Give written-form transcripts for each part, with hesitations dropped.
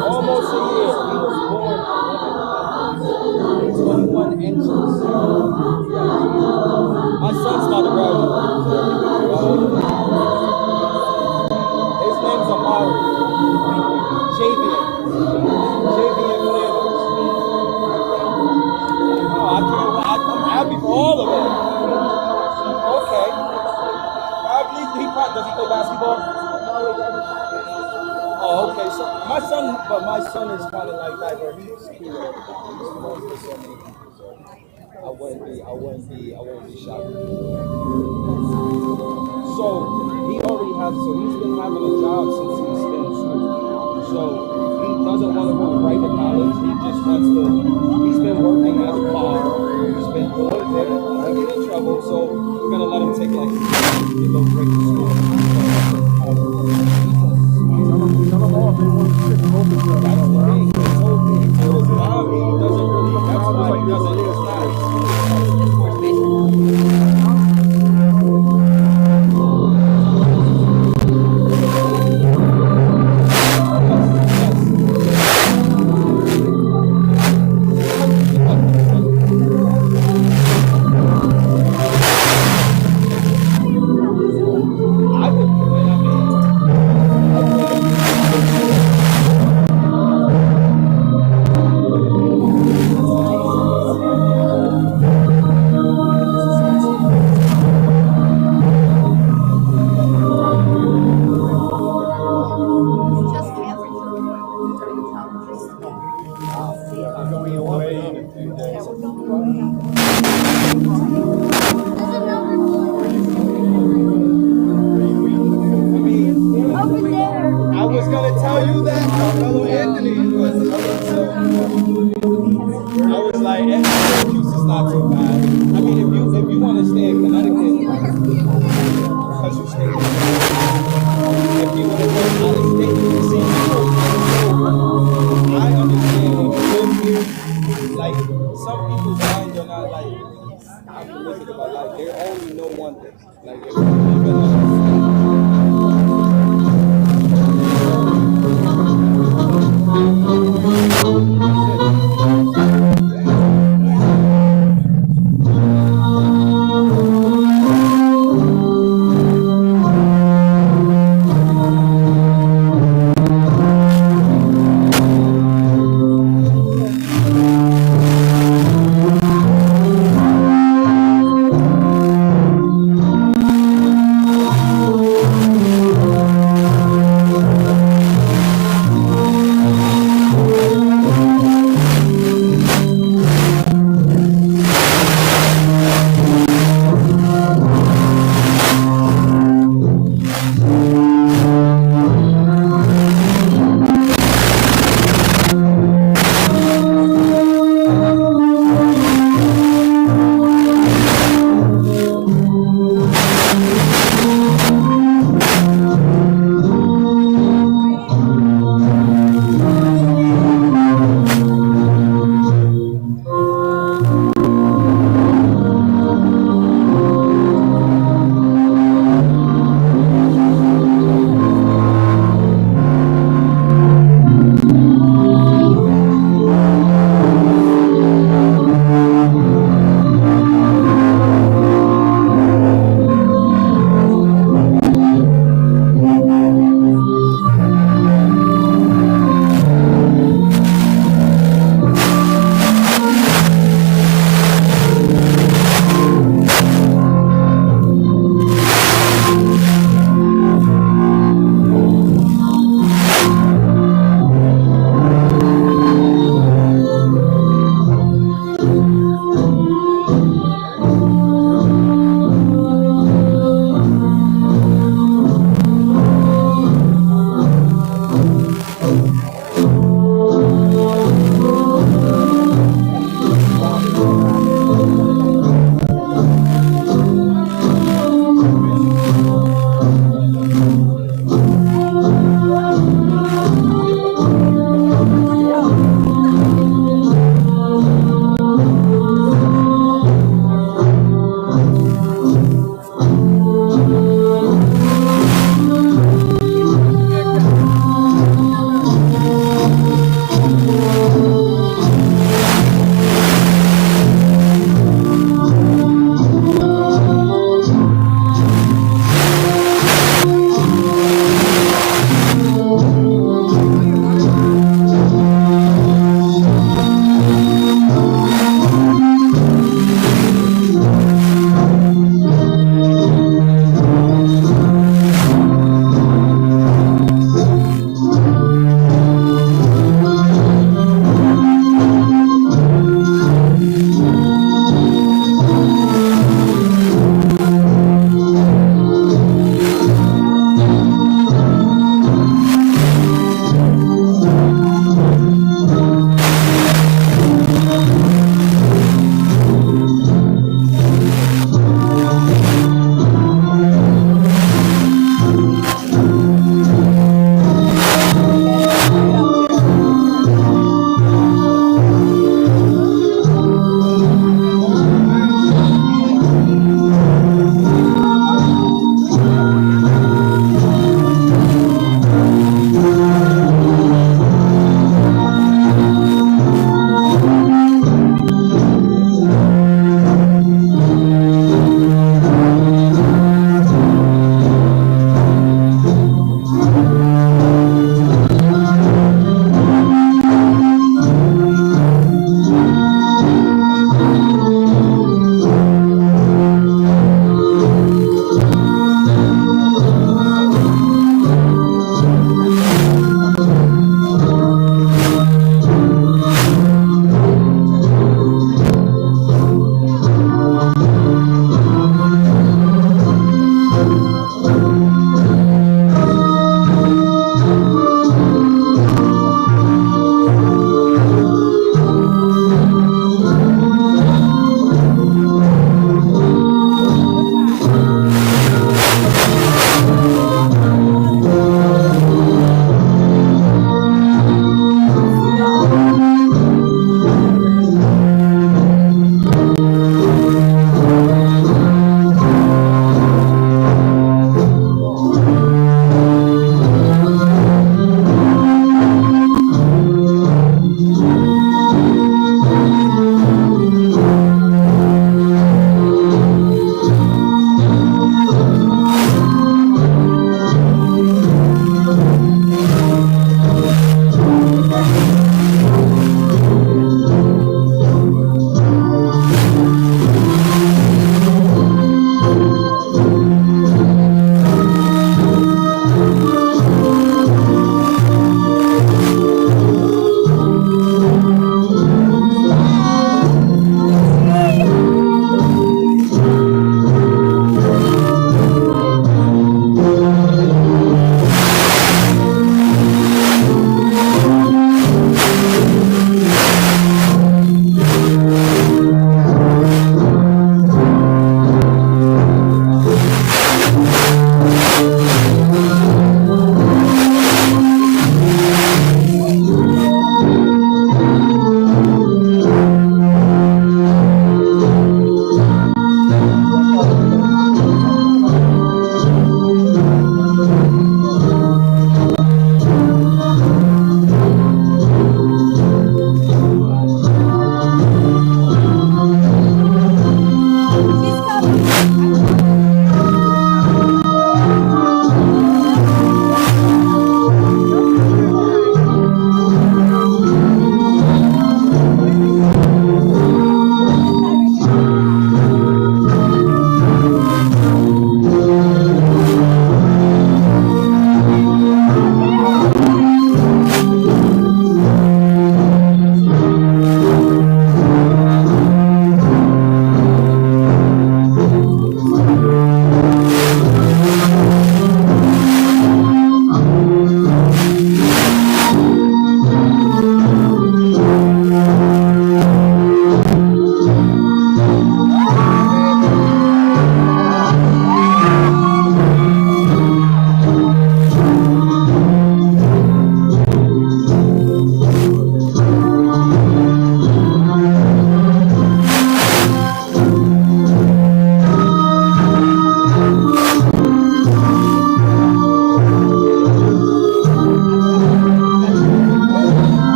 Almost a year. He was born. Well, my son is kind of like diverse. He's cool with everything. He's close to so many people. So I wouldn't be shocked. So he already has. So he's been having a job since he's been in school. So he doesn't want to go right to college. He just wants to. He's been working at a bar. He's been doing it. I get in trouble. So we're gonna let him take like a little break to school.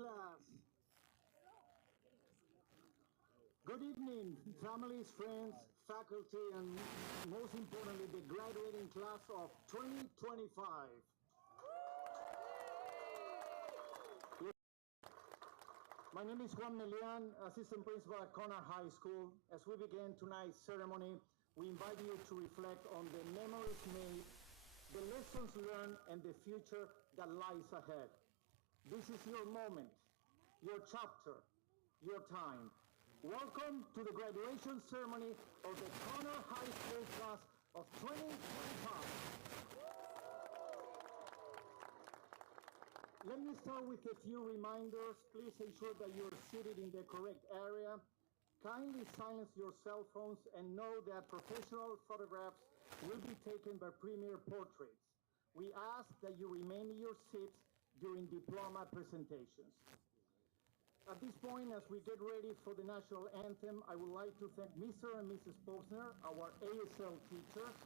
class. Good evening, families, friends, faculty, and most importantly, the graduating class of 2025. My name is Juan Melian, Assistant Principal at Conard High School. As we begin tonight's ceremony, we invite you to reflect on the memories made, the lessons learned, and the future that lies ahead. This is your moment, your chapter, your time. Welcome to the graduation ceremony of the Conard High School class of 2025. Let me start with a few reminders. Please ensure that you're seated in the correct area. Kindly silence your cell phones and know that professional photographs will be taken by premier portraits. We ask that you remain in your seats during diploma presentations. At this point, as we get ready for the national anthem, I would like to thank Mr. and Mrs. Posner, our ASL teachers,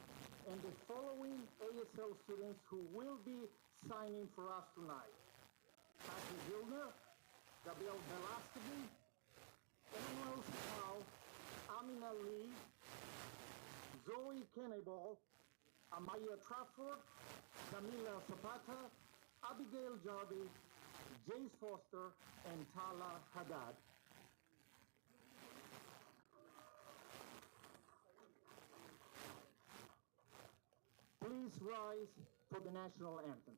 and the following ASL students who will be signing for us tonight. Patrick Gilner, Gabriel Velasquez, Emmanuel Sipal, Amina Lee, Zoe Kenneball, Amaya Trafford, Camila Zapata, Abigail Jarvis, Jace Foster, and Tala Haddad. Please rise for the national anthem.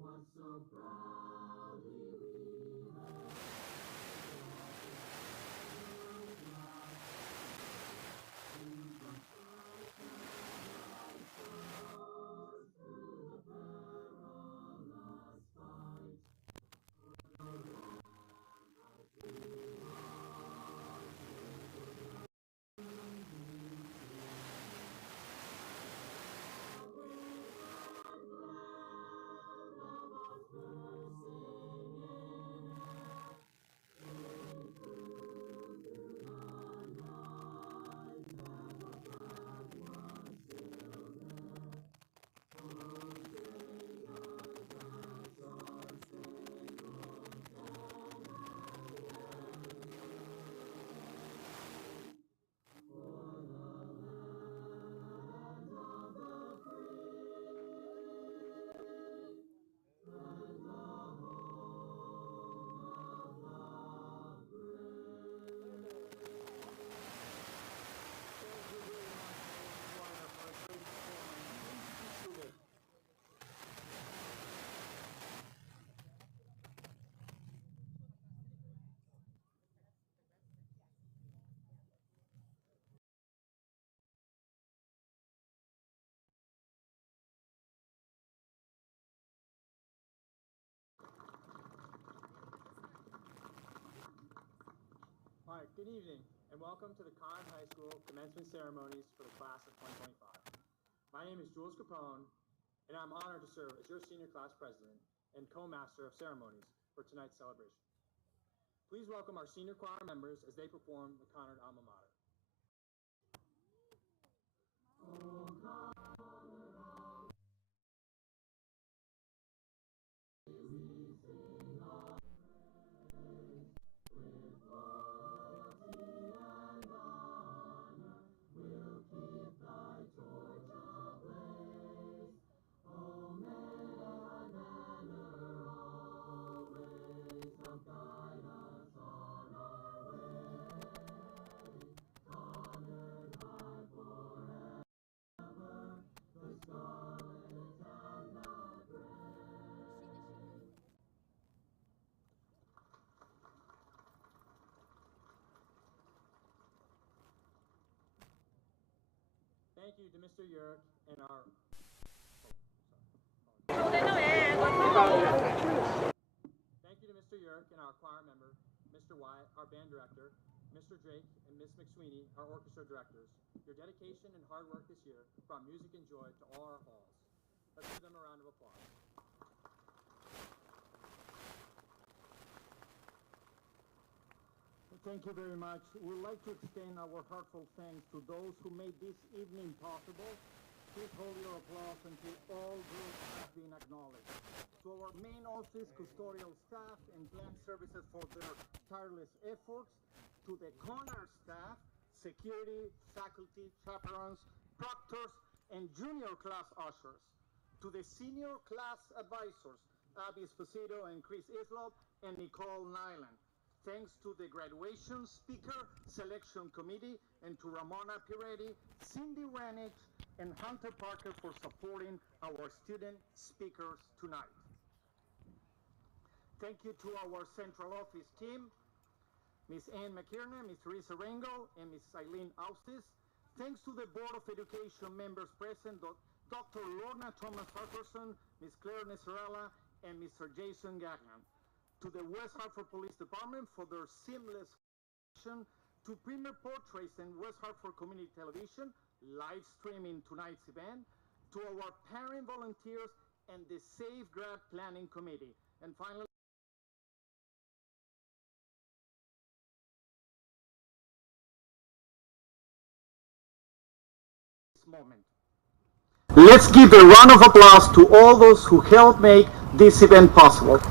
What so proudly we have through the perilous fight. All right, good evening, and welcome to the Conard High School commencement ceremonies for the class of 2025. My name is Jules Capone, and I'm honored to serve as your senior class president and co-master of ceremonies for tonight's celebration. Please welcome our senior choir members as they perform the Conard alma mater. Thank you to Mr. Yerk and our Thank you to Mr. Yerk and our choir member, Mr. Wyatt, our band director, Mr. Drake and Ms. McSweeney, our orchestra directors. Your dedication and hard work this year brought music and joy to all our halls. Let's give them a round of applause. Thank you very much. We'd like to extend our heartfelt thanks to those who made this evening possible. Please hold your applause until all groups have been acknowledged. To our main office, custodial staff, and plant services for their tireless efforts. To the Conard staff, security, faculty, chaperones, proctors, and junior class ushers. To the senior class advisors, Abby Esposito and Chris Islop and Nicole Nyland. Thanks to the graduation speaker selection committee and to Ramona Piretti, Cindy Ranich, and Hunter Parker for supporting our student speakers tonight. Thank you to our central office team, Ms. Ann McKiernan, Ms. Teresa Rengel, and Ms. Eileen Austis. Thanks to the Board of Education members present, Dr. Lorna Thomas Farquharson, Ms. Claire Nesarella, and Mr. Jason Gagnon. To the West Hartford Police Department for their seamless action, to Premier Portraits and West Hartford Community Television, live streaming tonight's event, to our parent volunteers and the Safe Grad Planning Committee. And finally, this moment. Let's give a round of applause to all those who helped make this event possible.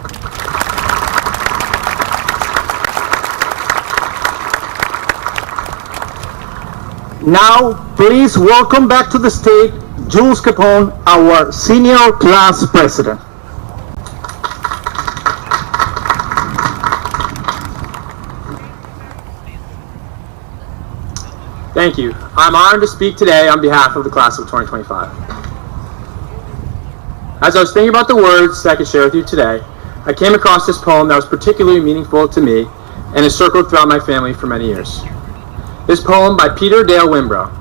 Now, please welcome back to the stage Jules Capone, our senior class president. Thank you. I'm honored to speak today on behalf of the class of 2025. As I was thinking about the words that I could share with you today, I came across this poem that was particularly meaningful to me and has circled throughout my family for many years. This poem by Peter Dale Wimbrough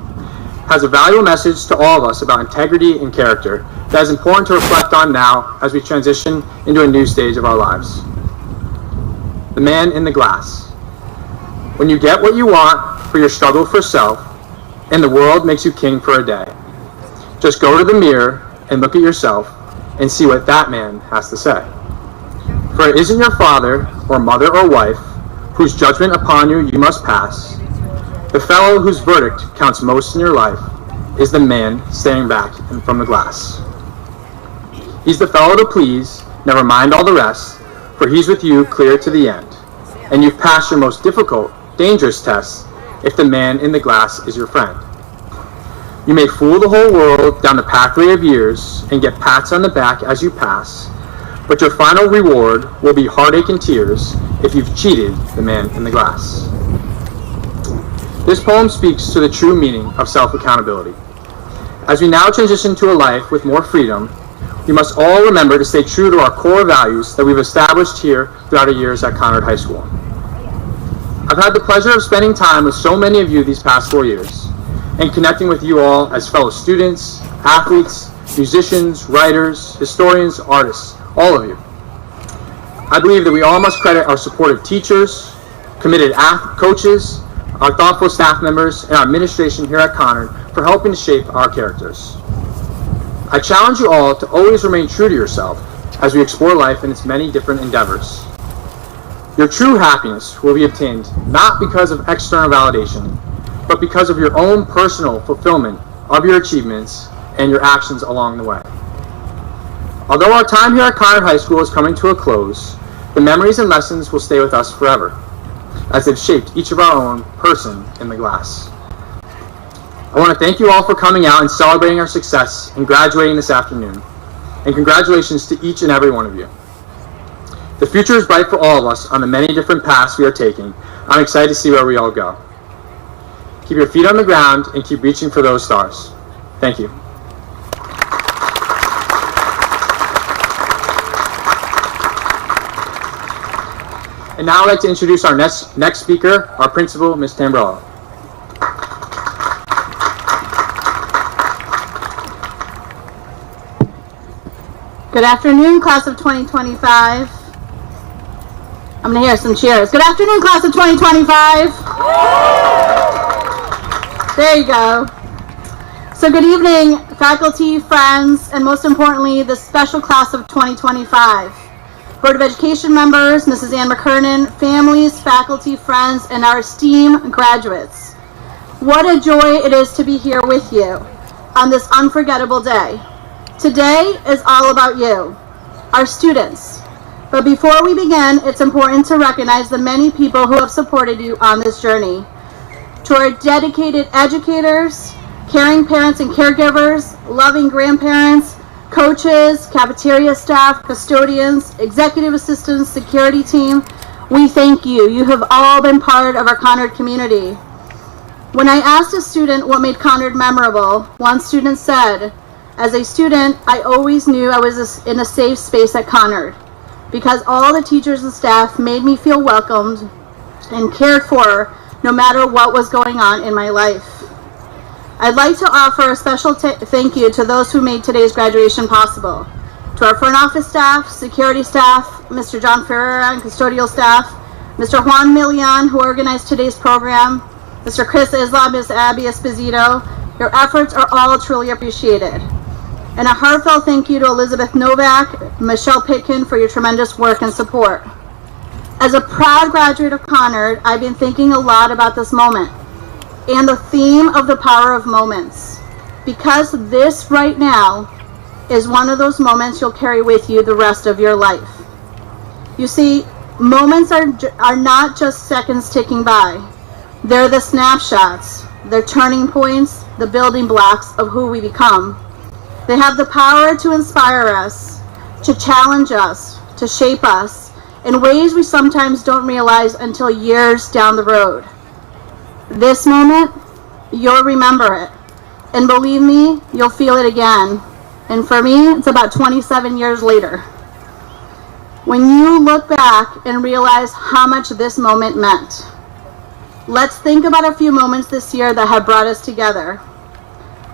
has a valuable message to all of us about integrity and character that is important to reflect on now as we transition into a new stage of our lives. The Man in the Glass. When you get what you want for your struggle for self, and the world makes you king for a day, just go to the mirror and look at yourself and see what that man has to say. For it isn't your father or mother or wife whose judgment upon you must pass. The fellow whose verdict counts most in your life is the man staring back from the glass. He's the fellow to please, never mind all the rest, for he's with you clear to the end. And you've passed your most difficult, dangerous tests if the man in the glass is your friend. You may fool the whole world down the pathway of years and get pats on the back as you pass, but your final reward will be heartache and tears if you've cheated the man in the glass. This poem speaks to the true meaning of self-accountability. As we now transition to a life with more freedom, we must all remember to stay true to our core values that we've established here throughout our years at Conard High School. I've had the pleasure of spending time with so many of you these past 4 years and connecting with you all as fellow students, athletes, musicians, writers, historians, artists, all of you. I believe that we all must credit our supportive teachers, committed coaches, our thoughtful staff members, and our administration here at Conard for helping to shape our characters. I challenge you all to always remain true to yourself as we explore life in its many different endeavors. Your true happiness will be obtained not because of external validation, but because of your own personal fulfillment of your achievements and your actions along the way. Although our time here at Conard High School is coming to a close, the memories and lessons will stay with us forever, as they've shaped each of our own person in the glass. I want to thank you all for coming out and celebrating our success and graduating this afternoon. And congratulations to each and every one of you. The future is bright for all of us on the many different paths we are taking. I'm excited to see where we all go. Keep your feet on the ground and keep reaching for those stars. Thank you. And now I'd like to introduce our next speaker, our principal, Ms. Tambrella. Good afternoon, class of 2025. I'm going to hear some cheers. Good afternoon, class of 2025. There you go. So good evening, faculty, friends, and most importantly, the special class of 2025. Board of Education members, Mrs. Ann McKernan, families, faculty, friends, and our esteemed graduates. What a joy it is to be here with you on this unforgettable day. Today is all about you, our students. But before we begin, it's important to recognize the many people who have supported you on this journey. To our dedicated educators, caring parents and caregivers, loving grandparents, coaches, cafeteria staff, custodians, executive assistants, security team, we thank you. You have all been part of our Conard community. When I asked a student what made Conard memorable, one student said, as a student, I always knew I was in a safe space at Conard because all the teachers and staff made me feel welcomed and cared for no matter what was going on in my life. I'd like to offer a special thank you to those who made today's graduation possible. To our front office staff, security staff, Mr. John Ferreira and custodial staff, Mr. Juan Milian, who organized today's program, Mr. Chris Isla, Ms. Abby Esposito. Your efforts are all truly appreciated. And a heartfelt thank you to Elizabeth Novak, Michelle Pitkin for your tremendous work and support. As a proud graduate of Conard, I've been thinking a lot about this moment and the theme of the power of moments, because this right now is one of those moments you'll carry with you the rest of your life. You see, moments are not just seconds ticking by. They're the snapshots, they're turning points, the building blocks of who we become. They have the power to inspire us, to challenge us, to shape us in ways we sometimes don't realize until years down the road. This moment, you'll remember it. And believe me, you'll feel it again. And for me, it's about 27 years later. When you look back and realize how much this moment meant. Let's think about a few moments this year that have brought us together.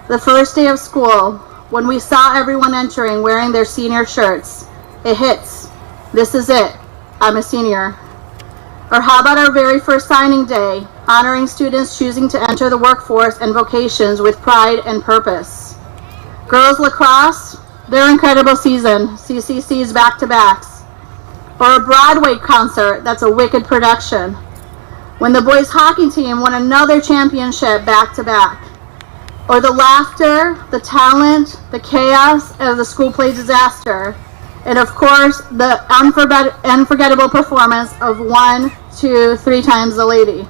The first day of school, when we saw everyone entering wearing their senior shirts, it hits. This is it. I'm a senior. Or how about our very first signing day, honoring students choosing to enter the workforce and vocations with pride and purpose. Girls lacrosse, their incredible season, CCC's back-to-backs. Or a Broadway concert that's a wicked production. When the boys hockey team won another championship back-to-back. Or the laughter, the talent, the chaos of the school play disaster. And of course, the unforgettable performance of 1, 2, 3 times the lady.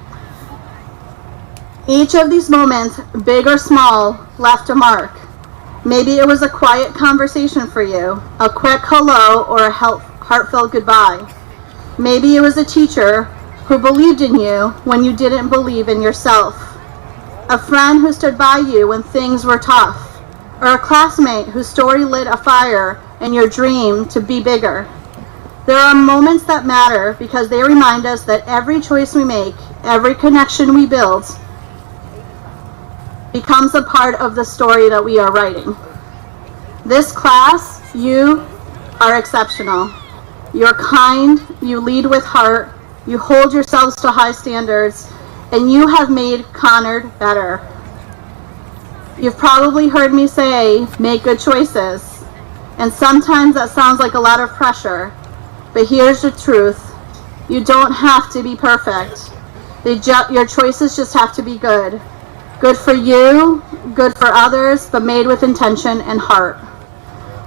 Each of these moments, big or small, left a mark. Maybe it was a quiet conversation for you, a quick hello, or a heartfelt goodbye. Maybe it was a teacher who believed in you when you didn't believe in yourself. A friend who stood by you when things were tough. Or a classmate whose story lit a fire in your dream to be bigger. There are moments that matter because they remind us that every choice we make, every connection we build, becomes a part of the story that we are writing. This class, you are exceptional. You're kind, you lead with heart, you hold yourselves to high standards, and you have made Conard better. You've probably heard me say, make good choices. And sometimes that sounds like a lot of pressure. But here's the truth. You don't have to be perfect. Your choices just have to be good. Good for you, good for others, but made with intention and heart.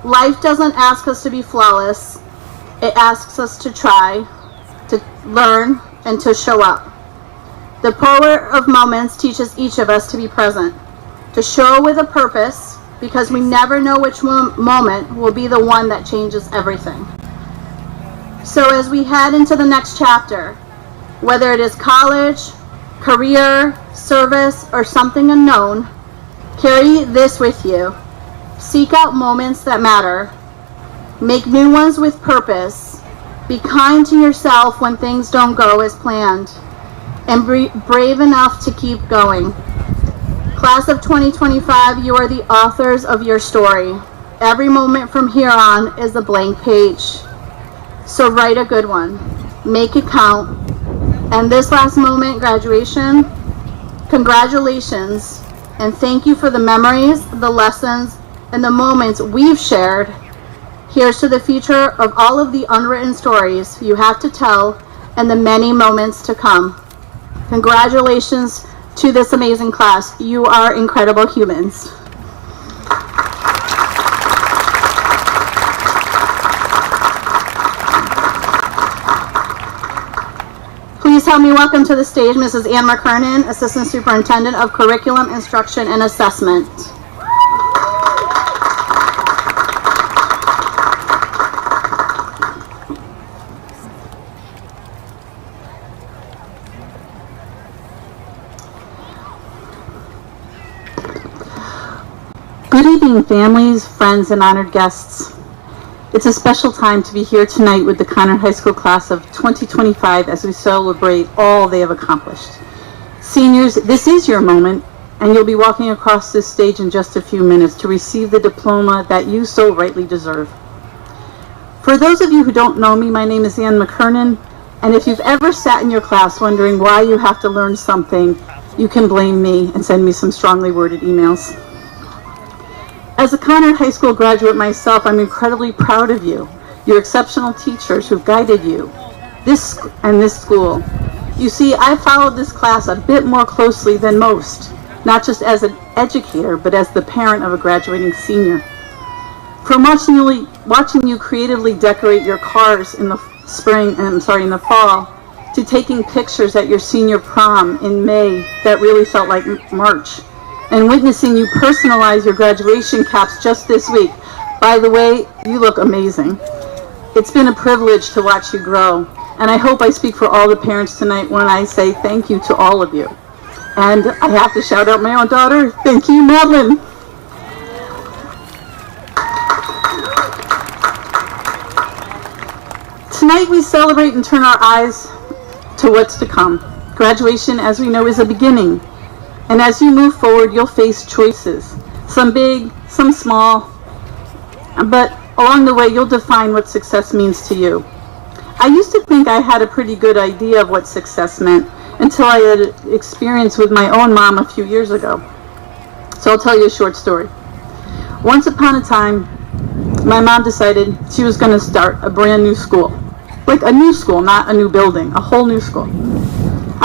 Life doesn't ask us to be flawless. It asks us to try, to learn, and to show up. The power of moments teaches each of us to be present, to show with a purpose, because we never know which moment will be the one that changes everything. So as we head into the next chapter, whether it is college, career, service, or something unknown, carry this with you. Seek out moments that matter. Make new ones with purpose. Be kind to yourself when things don't go as planned. And be brave enough to keep going. Class of 2025, you are the authors of your story. Every moment from here on is a blank page. So write a good one. Make it count. And this last moment, graduation, congratulations. And thank you for the memories, the lessons, and the moments we've shared. Here's to the future of all of the unwritten stories you have to tell and the many moments to come. Congratulations to this amazing class. You are incredible humans. Please help me welcome to the stage Mrs. Ann McKernan, Assistant Superintendent of Curriculum, Instruction, and Assessment. Good evening, families, friends, and honored guests. It's a special time to be here tonight with the Conard High School class of 2025 as we celebrate all they have accomplished. Seniors, this is your moment, and you'll be walking across this stage in just a few minutes to receive the diploma that you so rightly deserve. For those of you who don't know me, my name is Ann McKernan, and if you've ever sat in your class wondering why you have to learn something, you can blame me and send me some strongly worded emails. As a Conard High School graduate myself, I'm incredibly proud of you, your exceptional teachers who've guided you, this school. You see, I followed this class a bit more closely than most, not just as an educator, but as the parent of a graduating senior. From watching you creatively decorate your cars in the fall, to taking pictures at your senior prom in May that really felt like March, and witnessing you personalize your graduation caps just this week. By the way, you look amazing. It's been a privilege to watch you grow, and I hope I speak for all the parents tonight when I say thank you to all of you. And I have to shout out my own daughter. Thank you, Madeline. Tonight we celebrate and turn our eyes to what's to come. Graduation, as we know, is a beginning. And as you move forward, you'll face choices, some big, some small, but along the way, you'll define what success means to you. I used to think I had a pretty good idea of what success meant until I had experience with my own mom a few years ago. So I'll tell you a short story. Once upon a time, my mom decided she was going to start a brand new school. Like a new school, not a new building, a whole new school.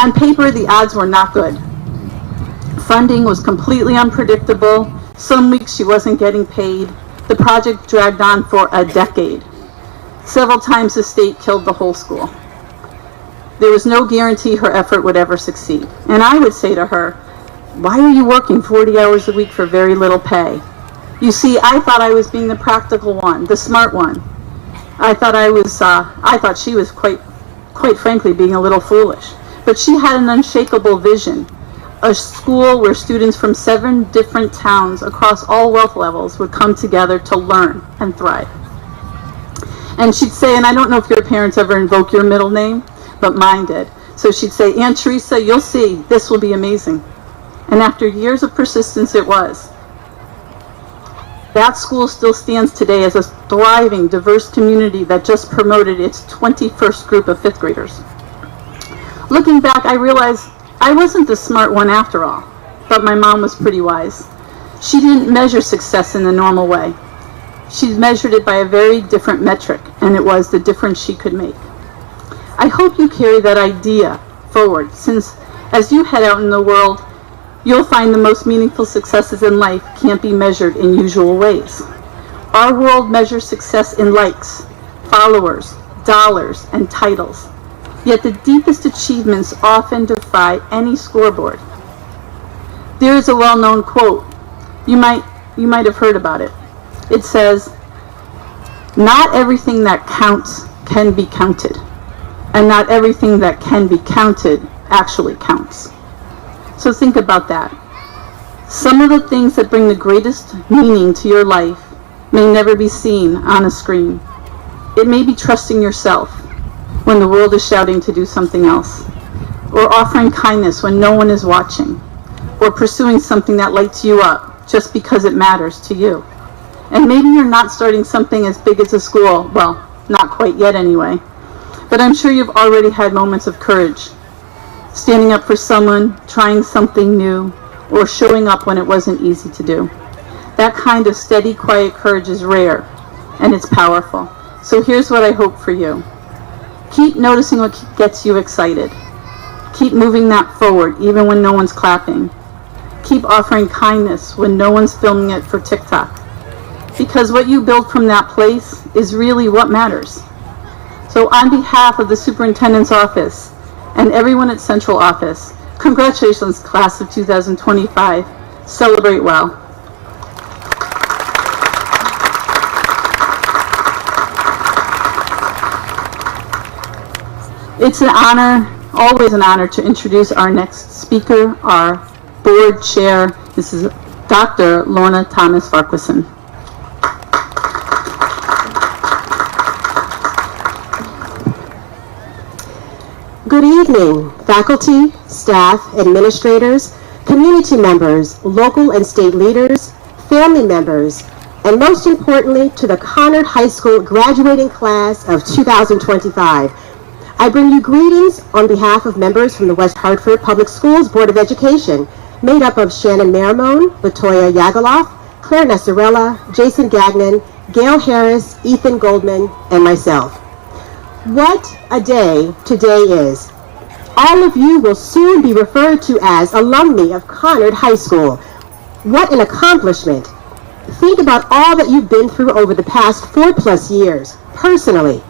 On paper, the odds were not good. Funding was completely unpredictable. Some weeks she wasn't getting paid. The project dragged on for a decade. Several times the state killed the whole school. There was no guarantee her effort would ever succeed. And I would say to her, why are you working 40 hours a week for very little pay? You see, I thought I was being the practical one, the smart one. I thought she was quite frankly being a little foolish. But she had an unshakable vision. A school where students from 7 different towns across all wealth levels would come together to learn and thrive. And she'd say, and I don't know if your parents ever invoke your middle name, but mine did. So she'd say, Aunt Teresa, you'll see, this will be amazing. And after years of persistence, it was. That school still stands today as a thriving, diverse community that just promoted its 21st group of 5th graders. Looking back, I realized I wasn't the smart one after all, but my mom was pretty wise. She didn't measure success in the normal way. She measured it by a very different metric, and it was the difference she could make. I hope you carry that idea forward, since as you head out in the world, you'll find the most meaningful successes in life can't be measured in usual ways. Our world measures success in likes, followers, dollars, and titles. Yet the deepest achievements often defy any scoreboard. There is a well-known quote. You might have heard about it. It says, not everything that counts can be counted, and not everything that can be counted actually counts. So think about that. Some of the things that bring the greatest meaning to your life may never be seen on a screen. It may be trusting yourself when the world is shouting to do something else, or offering kindness when no one is watching, or pursuing something that lights you up just because it matters to you. And maybe you're not starting something as big as a school, well, not quite yet anyway, but I'm sure you've already had moments of courage, standing up for someone, trying something new, or showing up when it wasn't easy to do. That kind of steady, quiet courage is rare, and it's powerful. So here's what I hope for you. Keep noticing what gets you excited. Keep moving that forward, even when no one's clapping. Keep offering kindness when no one's filming it for TikTok. Because what you build from that place is really what matters. So on behalf of the Superintendent's Office and everyone at Central Office, congratulations, class of 2025. Celebrate well. It's an honor, always an honor, to introduce our next speaker, our board chair. This is Dr. Lorna Thomas Farquharson. Good evening, faculty, staff, administrators, community members, local and state leaders, family members, and most importantly, to the Conard High School graduating class of 2025. I bring you greetings on behalf of members from the West Hartford Public Schools Board of Education, made up of Shannon Marimone, Latoya Yagaloff, Claire Nessarella, Jason Gagnon, Gail Harris, Ethan Goldman, and myself. What a day today is. All of you will soon be referred to as alumni of Conard High School. What an accomplishment. Think about all that you've been through over the past 4+ years, personally,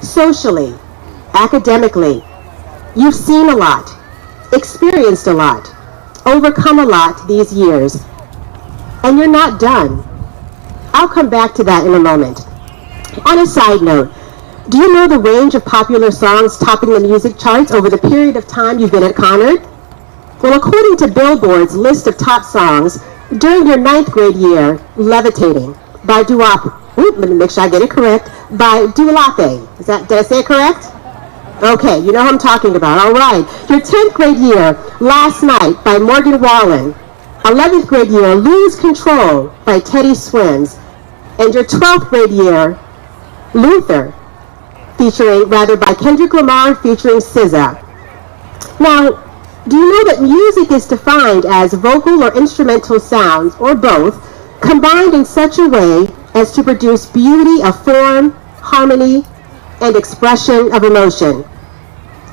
socially, academically. You've seen a lot, experienced a lot, overcome a lot these years, and you're not done. I'll come back to that in a moment. On a side note, do you know the range of popular songs topping the music charts over the period of time you've been at Conard? Well, according to Billboard's list of top songs, during your 9th grade year, Levitating by let me make sure I get it correct, by Dualape. Did I say it correct? Okay, you know who I'm talking about. All right. Your 10th grade year, Last Night by Morgan Wallen. 11th grade year, Lose Control by Teddy Swims. And your 12th grade year, Luther, by Kendrick Lamar featuring SZA. Now, do you know that music is defined as vocal or instrumental sounds, or both, combined in such a way as to produce beauty of form, harmony, and expression of emotion?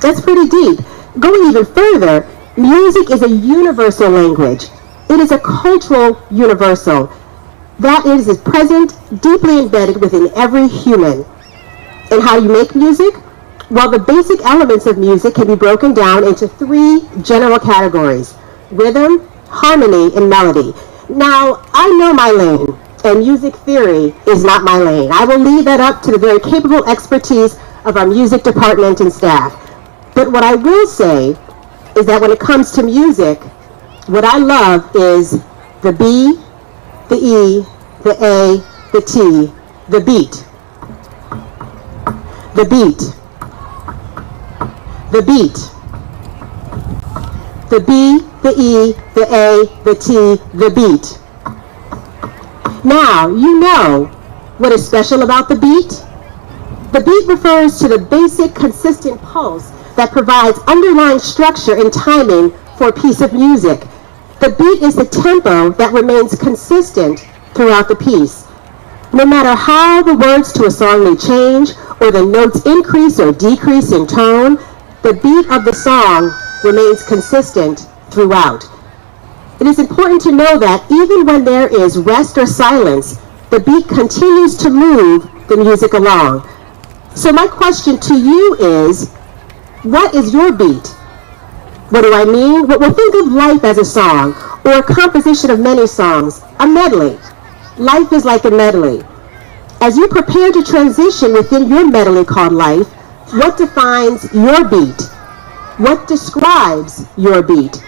That's pretty deep. Going even further, music is a universal language. It is a cultural universal. That is present, deeply embedded within every human. And how you make music? Well, the basic elements of music can be broken down into 3 general categories: rhythm, harmony, and melody. Now, I know my lane, and music theory is not my lane. I will leave that up to the very capable expertise of our music department and staff. But what I will say is that when it comes to music, what I love is the B, the E, the A, the T, the beat. The beat. The beat. The B, the E, the A, the T, the beat. Now, you know what is special about the beat? The beat refers to the basic, consistent pulse that provides underlying structure and timing for a piece of music. The beat is the tempo that remains consistent throughout the piece. No matter how the words to a song may change, or the notes increase or decrease in tone, the beat of the song remains consistent throughout. It is important to know that even when there is rest or silence, the beat continues to move the music along. So my question to you is, what is your beat? What do I mean? Well, think of life as a song, or a composition of many songs, a medley. Life is like a medley. As you prepare to transition within your medley called life, what defines your beat? What describes your beat?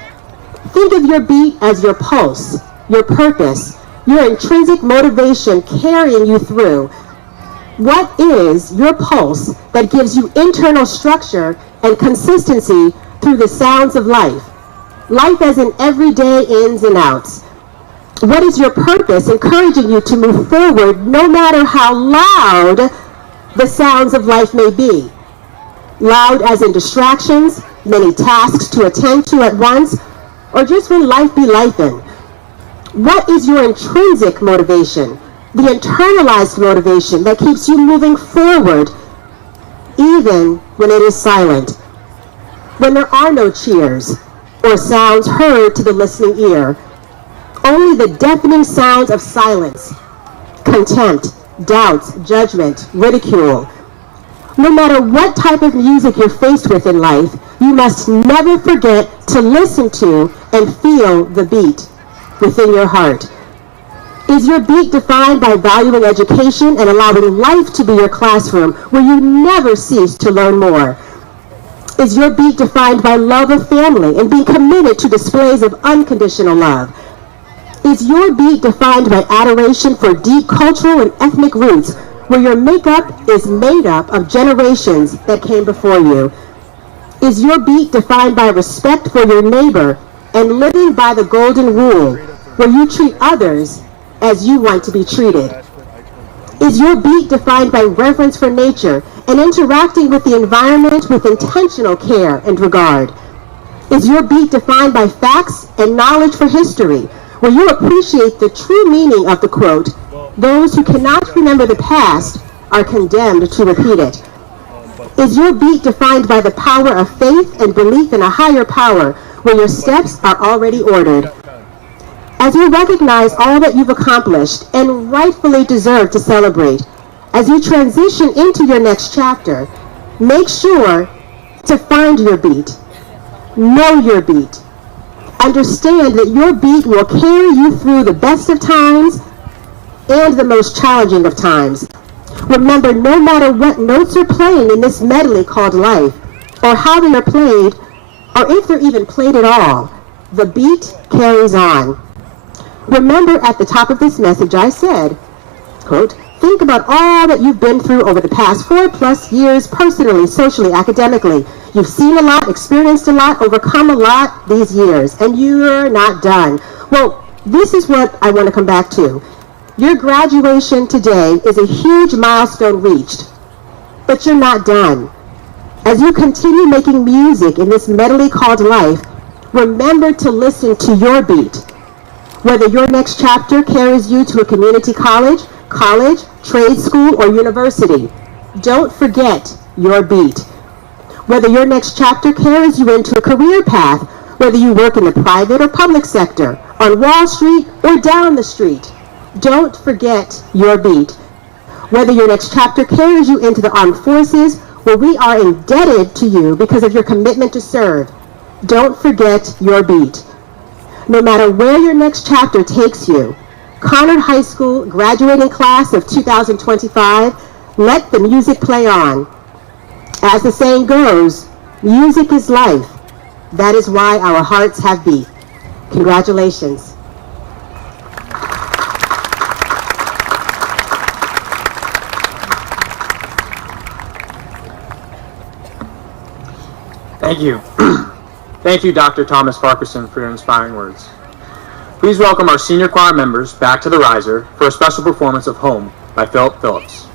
Think of your beat as your pulse, your purpose, your intrinsic motivation carrying you through. What is your pulse that gives you internal structure and consistency through the sounds of life? Life as in everyday ins and outs. What is your purpose encouraging you to move forward no matter how loud the sounds of life may be? Loud as in distractions, many tasks to attend to at once, or just when life be lifing. What is your intrinsic motivation? the internalized motivation that keeps you moving forward even when it is silent, when there are no cheers or sounds heard to the listening ear, only the deafening sounds of silence, contempt, doubts, judgment, ridicule. No matter what type of music you're faced with in life, you must never forget to listen to and feel the beat within your heart. Is your beat defined by valuing education and allowing life to be your classroom where you never cease to learn more? Is your beat defined by love of family and being committed to displays of unconditional love? Is your beat defined by adoration for deep cultural and ethnic roots where your makeup is made up of generations that came before you? Is your beat defined by respect for your neighbor and living by the golden rule where you treat others as you want to be treated? Is your beat defined by reverence for nature and interacting with the environment with intentional care and regard? Is your beat defined by facts and knowledge for history, where you appreciate the true meaning of the quote, "Those who cannot remember the past are condemned to repeat it"? Is your beat defined by the power of faith and belief in a higher power, where your steps are already ordered? As you recognize all that you've accomplished and rightfully deserve to celebrate, as you transition into your next chapter, make sure to find your beat. Know your beat. Understand that your beat will carry you through the best of times and the most challenging of times. Remember, no matter what notes are playing in this medley called life, or how they are played, or if they're even played at all, the beat carries on. Remember, at the top of this message I said, quote, "Think about all that you've been through over the past 4+ years, personally, socially, academically. You've seen a lot, experienced a lot, overcome a lot these years, and you're not done." Well, this is what I want to come back to. Your graduation today is a huge milestone reached, but you're not done. As you continue making music in this medley called life, remember to listen to your beat. Whether your next chapter carries you to a community college, trade school, or university, don't forget your beat. Whether your next chapter carries you into a career path, whether you work in the private or public sector, on Wall Street or down the street, don't forget your beat. Whether your next chapter carries you into the armed forces, where we are indebted to you because of your commitment to serve, don't forget your beat. No matter where your next chapter takes you, Conard High School graduating class of 2025, let the music play on. As the saying goes, music is life. That is why our hearts have beat. Congratulations. Thank you. Thank you, Dr. Thomas Farquharson, for your inspiring words. Please welcome our senior choir members back to the riser for a special performance of Home by Philip Phillips.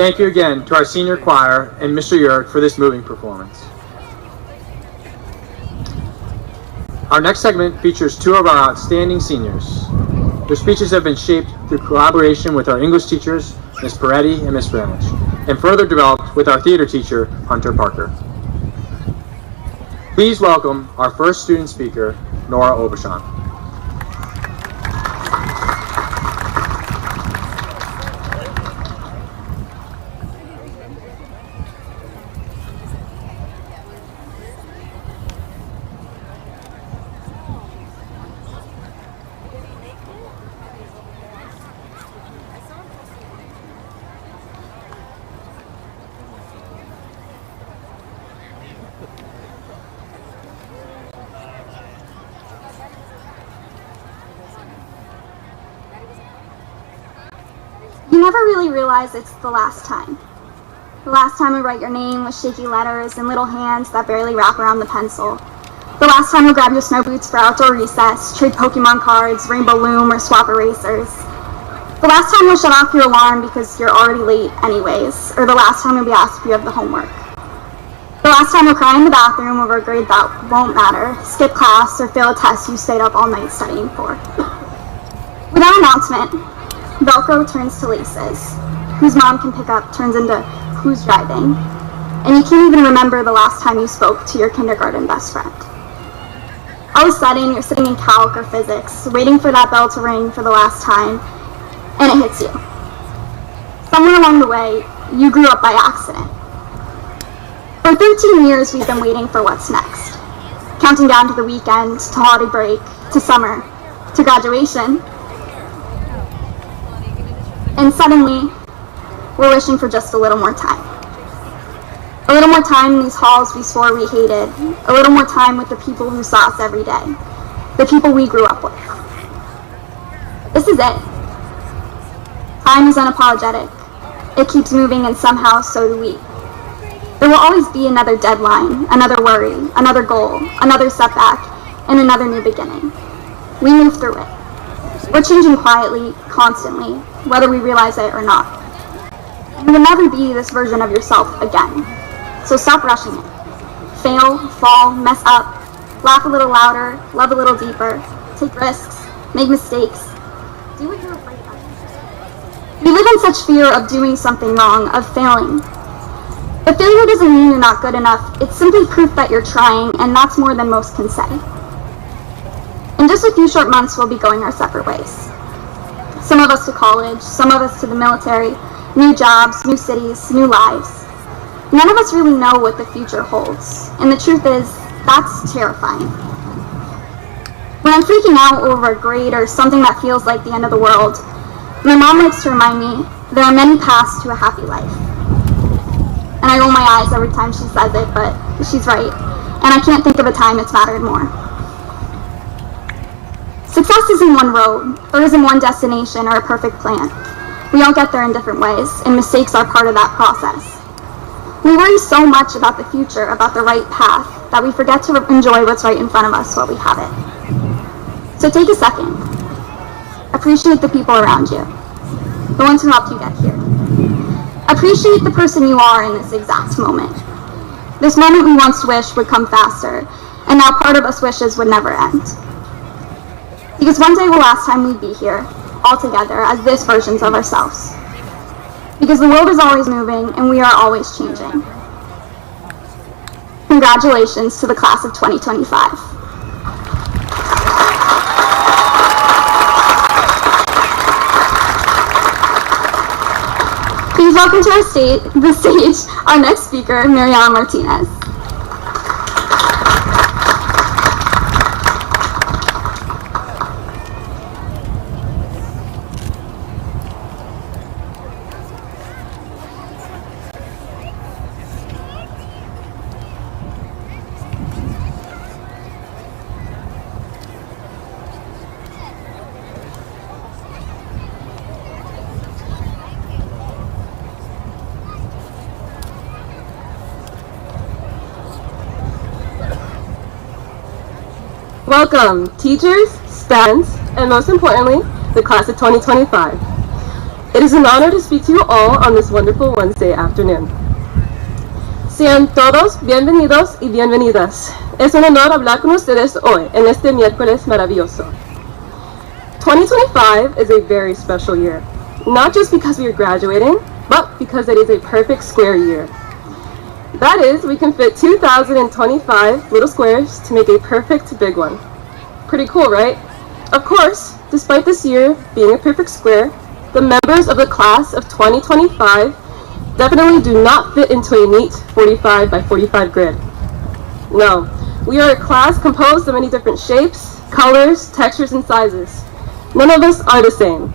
Thank you again to our senior choir and Mr. Yerk for this moving performance. Our next segment features two of our outstanding seniors. Their speeches have been shaped through collaboration with our English teachers, Ms. Peretti and Ms. Branch, and further developed with our theater teacher, Hunter Parker. Please welcome our first student speaker, Norah Obuchon. You never really realize it's the last time. The last time we write your name with shaky letters and little hands that barely wrap around the pencil. The last time we grab your snow boots for outdoor recess, trade Pokemon cards, rainbow loom, or swap erasers. The last time you'll shut off your alarm because you're already late anyways, or the last time you'll be asked if you have the homework. The last time you'll cry in the bathroom over a grade that won't matter, skip class, or fail a test you stayed up all night studying for. Without announcement, Velcro turns to laces. Whose mom can pick up turns into who's driving. And you can't even remember the last time you spoke to your kindergarten best friend. All of a sudden, you're sitting in calc or physics, waiting for that bell to ring for the last time, and it hits you. Somewhere along the way, you grew up by accident. For 13 years, we've been waiting for what's next. Counting down to the weekend, to holiday break, to summer, to graduation. And suddenly, we're wishing for just a little more time. A little more time in these halls we swore we hated. A little more time with the people who saw us every day. The people we grew up with. This is it. Time is unapologetic. It keeps moving, and somehow so do we. There will always be another deadline, another worry, another goal, another setback, and another new beginning. We move through it. We're changing quietly, constantly, whether we realize it or not. You will never be this version of yourself again. So stop rushing it. Fail, fall, mess up, laugh a little louder, love a little deeper, take risks, make mistakes. Do what you're afraid of. We live in such fear of doing something wrong, of failing. But failure doesn't mean you're not good enough. It's simply proof that you're trying, and that's more than most can say. In just a few short months, we'll be going our separate ways. Some of us to college, some of us to the military, new jobs, new cities, new lives. None of us really know what the future holds, and the truth is, that's terrifying. When I'm freaking out over a grade or something that feels like the end of the world, my mom likes to remind me there are many paths to a happy life. And I roll my eyes every time she says it, but she's right, and I can't think of a time it's mattered more. Success isn't one road, or isn't one destination or a perfect plan. We all get there in different ways, and mistakes are part of that process. We worry so much about the future, about the right path, that we forget to enjoy what's right in front of us while we have it. So take a second. Appreciate the people around you, the ones who helped you get here. Appreciate the person you are in this exact moment. This moment we once wished would come faster, and now part of us wishes would never end. Because one day will last time we'd be here, all together, as this versions of ourselves. Because the world is always moving, and we are always changing. Congratulations to the class of 2025. Please welcome to the stage our next speaker, Mariana Martinez. Welcome, teachers, students, and most importantly, the class of 2025. It is an honor to speak to you all on this wonderful Wednesday afternoon. Sean todos bienvenidos y bienvenidas. Es un honor hablar con ustedes hoy, en este miércoles maravilloso. 2025 is a very special year, not just because we are graduating, but because it is a perfect square year. That is, we can fit 2,025 little squares to make a perfect big one. Pretty cool, right? Of course, despite this year being a perfect square, the members of the class of 2025 definitely do not fit into a neat 45 by 45 grid. No, we are a class composed of many different shapes, colors, textures, and sizes. None of us are the same.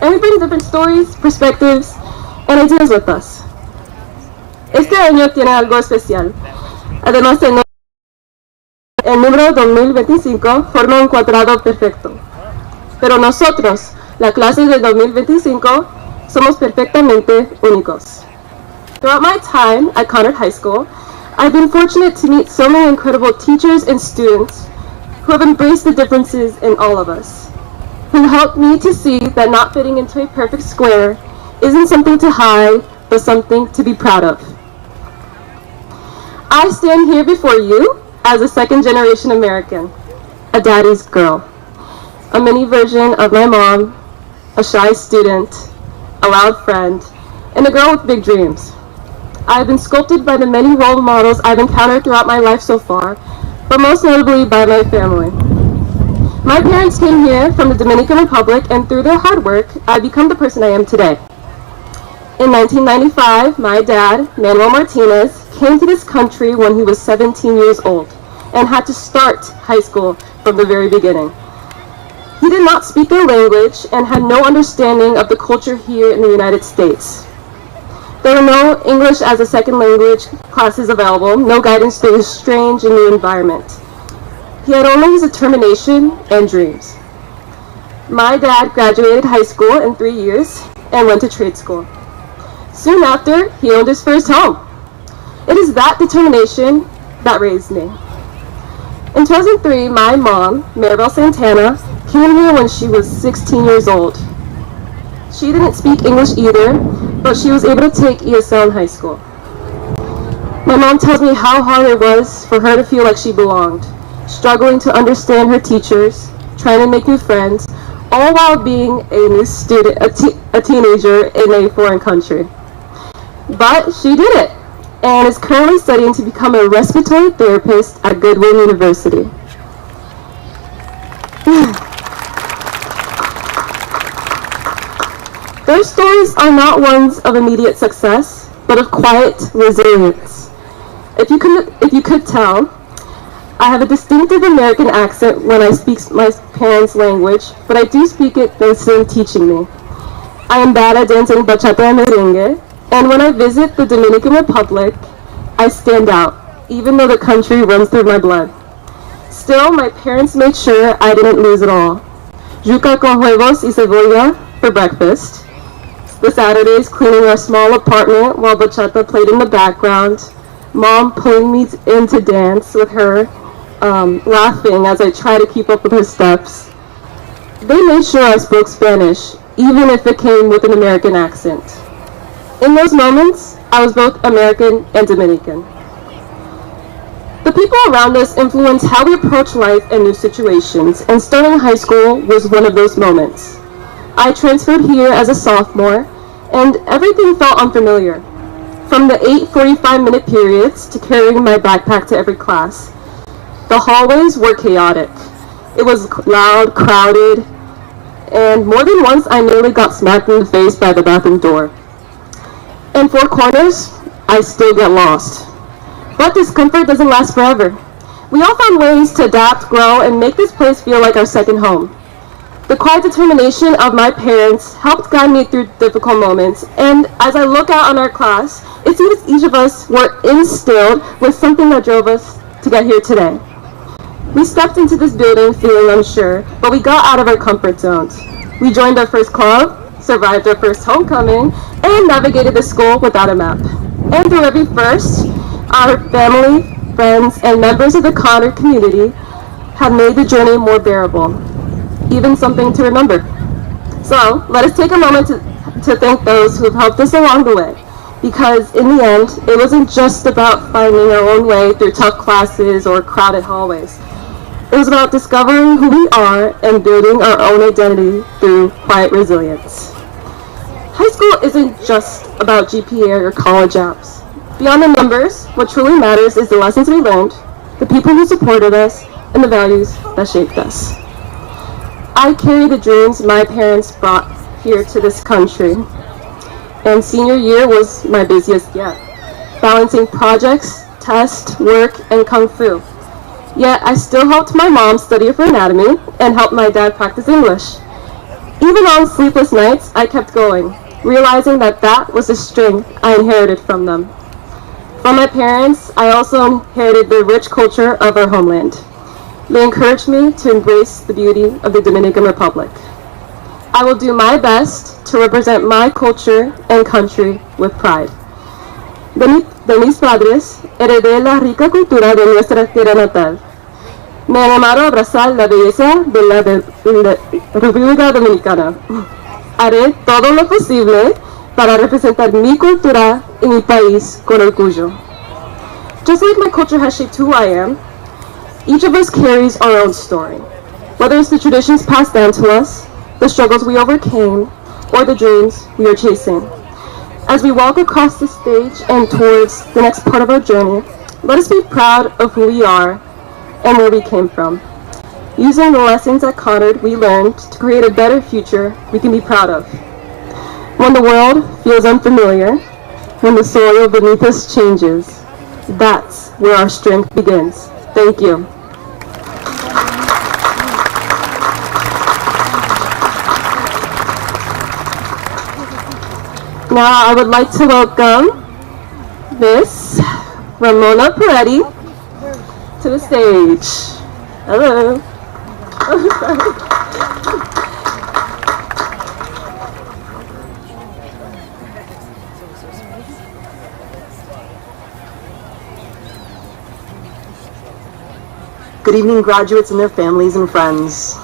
And we bring different stories, perspectives, and ideas with us. Este año tiene algo especial. Además, el número 2025 forma un cuadrado perfecto. Pero nosotros, la clase de 2025, somos perfectamente únicos. Throughout my time at Conard High School, I've been fortunate to meet so many incredible teachers and students who have embraced the differences in all of us, who helped me to see that not fitting into a perfect square isn't something to hide, but something to be proud of. I stand here before you as a second-generation American, a daddy's girl, a mini version of my mom, a shy student, a loud friend, and a girl with big dreams. I have been sculpted by the many role models I've encountered throughout my life so far, but most notably by my family. My parents came here from the Dominican Republic, and through their hard work, I've become the person I am today. In 1995, my dad, Mariana Martinez, came to this country when he was 17 years old and had to start high school from the very beginning. He did not speak their language and had no understanding of the culture here in the United States. There were no English as a second language classes available, no guidance through his strange and new environment. He had only his determination and dreams. My dad graduated high school in 3 years and went to trade school. Soon after, he owned his first home. It is that determination that raised me. In 2003, my mom, Maribel Santana, came here when she was 16 years old. She didn't speak English either, but she was able to take ESL in high school. My mom tells me how hard it was for her to feel like she belonged, struggling to understand her teachers, trying to make new friends, all while being a new student, a teenager in a foreign country. But she did it, and is currently studying to become a respiratory therapist at Goodwin University. Their stories are not ones of immediate success, but of quiet resilience. If you could tell, I have a distinctive American accent when I speak my parents' language, but I do speak it thanks to them teaching me. I am bad at dancing bachata and merengue, and when I visit the Dominican Republic, I stand out, even though the country runs through my blood. Still, my parents made sure I didn't lose it all. Yuca con huevos y cebolla for breakfast. The Saturdays cleaning our small apartment while bachata played in the background. Mom pulling me in to dance with her, laughing as I try to keep up with her steps. They made sure I spoke Spanish, even if it came with an American accent. In those moments, I was both American and Dominican. The people around us influence how we approach life and new situations, and starting high school was one of those moments. I transferred here as a sophomore, and everything felt unfamiliar. From the 8 45-minute periods to carrying my backpack to every class. The hallways were chaotic. It was loud, crowded, and more than once I nearly got smacked in the face by the bathroom door. In Four Corners, I still get lost. But discomfort doesn't last forever. We all found ways to adapt, grow, and make this place feel like our second home. The quiet determination of my parents helped guide me through difficult moments, and as I look out on our class, it seems each of us were instilled with something that drove us to get here today. We stepped into this building feeling unsure, but we got out of our comfort zones. We joined our first club, survived our first homecoming, and navigated the school without a map. And through every first, our family, friends, and members of the Conard community have made the journey more bearable, even something to remember. So let us take a moment to thank those who have helped us along the way, because in the end, it wasn't just about finding our own way through tough classes or crowded hallways. It was about discovering who we are and building our own identity through quiet resilience. High school isn't just about GPA or college apps. Beyond the numbers, what truly matters is the lessons we learned, the people who supported us, and the values that shaped us. I carry the dreams my parents brought here to this country, and senior year was my busiest yet, balancing projects, tests, work, and kung fu. Yet I still helped my mom study for anatomy and helped my dad practice English. Even on sleepless nights, I kept going, realizing that that was the strength I inherited from them. From my parents, I also inherited the rich culture of our homeland. They encouraged me to embrace the beauty of the Dominican Republic. I will do my best to represent my culture and country with pride. De mis padres, heredé la rica cultura de nuestra tierra natal. Me animaron a abrazar la belleza de la República Dominicana. Haré todo lo posible para representar mi cultura y mi país con orgullo. Just like my culture has shaped who I am, each of us carries our own story. Whether it's the traditions passed down to us, the struggles we overcame, or the dreams we are chasing. As we walk across the stage and towards the next part of our journey, let us be proud of who we are and where we came from. Using the lessons at Conard we learned to create a better future we can be proud of. When the world feels unfamiliar, when the soil beneath us changes, that's where our strength begins. Thank you. Now I would like to welcome Miss Ramona Peretti to the stage. Hello. Good evening, graduates and their families and friends.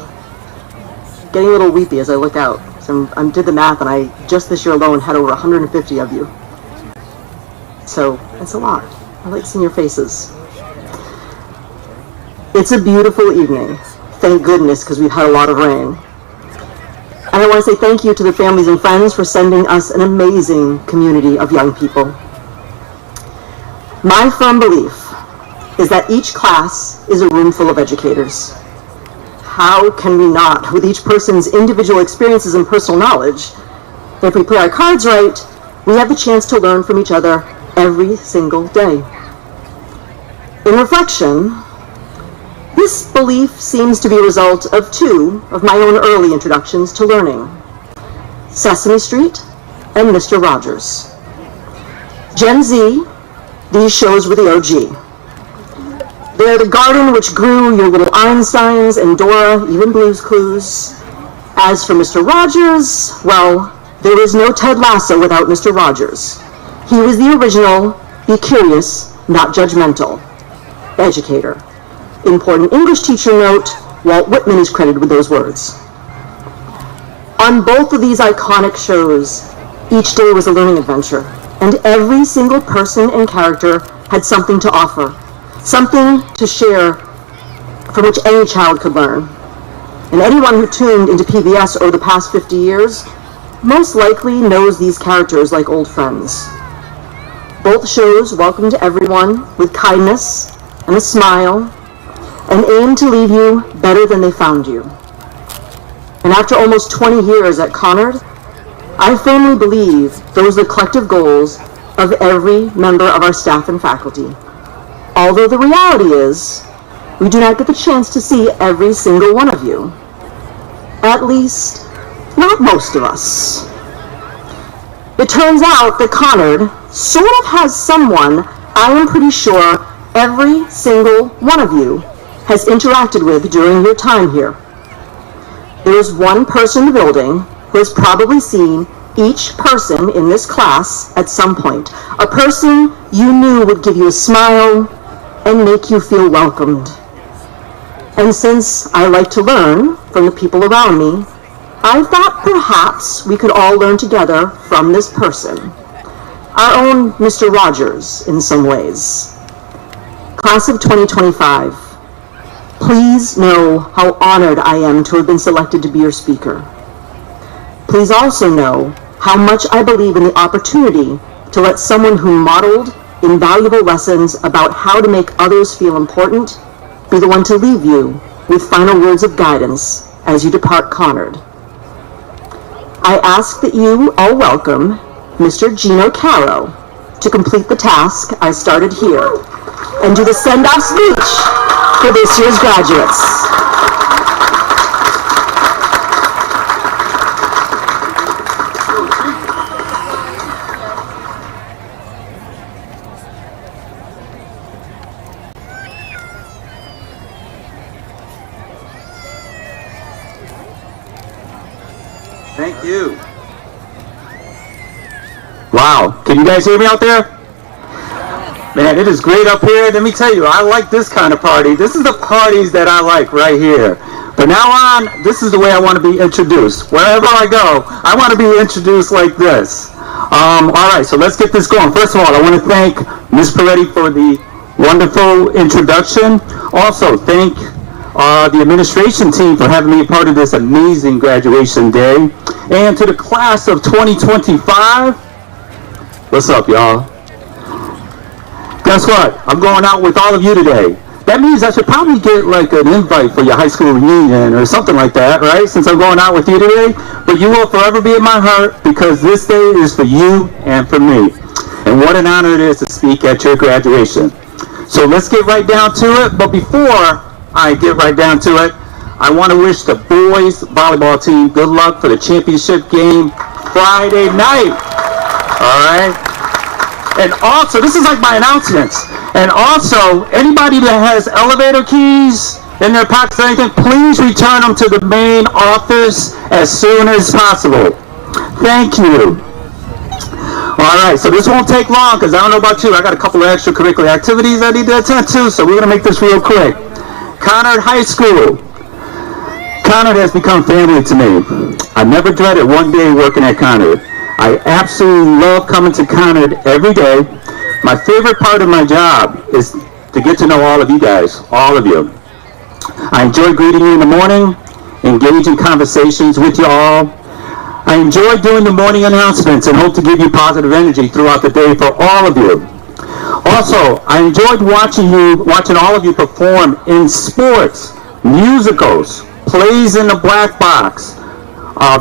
Getting a little weepy as I look out. So I did the math, and I just this year alone had over 150 of you. So that's a lot. I like seeing your faces. It's a beautiful evening. Thank goodness, because we've had a lot of rain. And I want to say thank you to the families and friends for sending us an amazing community of young people. My firm belief is that each class is a room full of educators. How can we not, with each person's individual experiences and personal knowledge? If we play our cards right, we have the chance to learn from each other every single day. In reflection, this belief seems to be a result of two of my own early introductions to learning: Sesame Street and Mr. Rogers. Gen Z, these shows were the OG. They're the garden which grew your little Einsteins and Dora, even Blue's Clues. As for Mr. Rogers, well, there is no Ted Lasso without Mr. Rogers. He was the original, be curious, not judgmental educator. Important English teacher note, Walt Whitman is credited with those words. On both of these iconic shows, each day was a learning adventure, and every single person and character had something to offer. Something to share from which any child could learn. And anyone who tuned into PBS over the past 50 years most likely knows these characters like old friends. Both shows welcomed everyone with kindness and a smile and aimed to leave you better than they found you. And after almost 20 years at Conard, I firmly believe those are the collective goals of every member of our staff and faculty. Although the reality is, we do not get the chance to see every single one of you. At least, not most of us. It turns out that Conard sort of has someone I am pretty sure every single one of you has interacted with during your time here. There is one person in the building who has probably seen each person in this class at some point. A person you knew would give you a smile and make you feel welcomed. And since I like to learn from the people around me, I thought perhaps we could all learn together from this person, our own Mr. Rogers in some ways. Class of 2025, please know how honored I am to have been selected to be your speaker. Please also know how much I believe in the opportunity to let someone who modeled invaluable lessons about how to make others feel important be the one to leave you with final words of guidance as you depart Conard. I ask that you all welcome Mr. Gino Caro to complete the task I started here and do the send-off speech for this year's graduates. Thank you. Wow, can you guys hear me out there? Man, it is great up here. Let me tell you, I like this kind of party. This is the parties that I like right here. From now on, this is the way I want to be introduced. Wherever I go, I want to be introduced like this. All right, so let's get this going. First of all, I want to thank Ms. Peretti for the wonderful introduction. Also, thank the administration team for having me a part of this amazing graduation day. And to the class of 2025, what's up, y'all? Guess what? I'm going out with all of you today. That means I should probably get like an invite for your high school reunion or something like that, right? Since I'm going out with you today. But you will forever be in my heart because this day is for you and for me. And what an honor it is to speak at your graduation. So let's get right down to it. But before I get right down to it, I want to wish the boys volleyball team good luck for the championship game Friday night. All right? And also, this is like my announcements. And also, anybody that has elevator keys in their pockets or anything, please return them to the main office as soon as possible. Thank you. All right, so this won't take long because I don't know about you. I got a couple of extracurricular activities I need to attend to, so we're going to make this real quick. Conard High School. Conard has become family to me. I never dreaded one day working at Conard. I absolutely love coming to Conard every day. My favorite part of my job is to get to know all of you guys, all of you. I enjoy greeting you in the morning, engage in conversations with you all. I enjoy doing the morning announcements and hope to give you positive energy throughout the day for all of you. Also, I enjoyed watching all of you perform in sports, musicals, plays in the black box,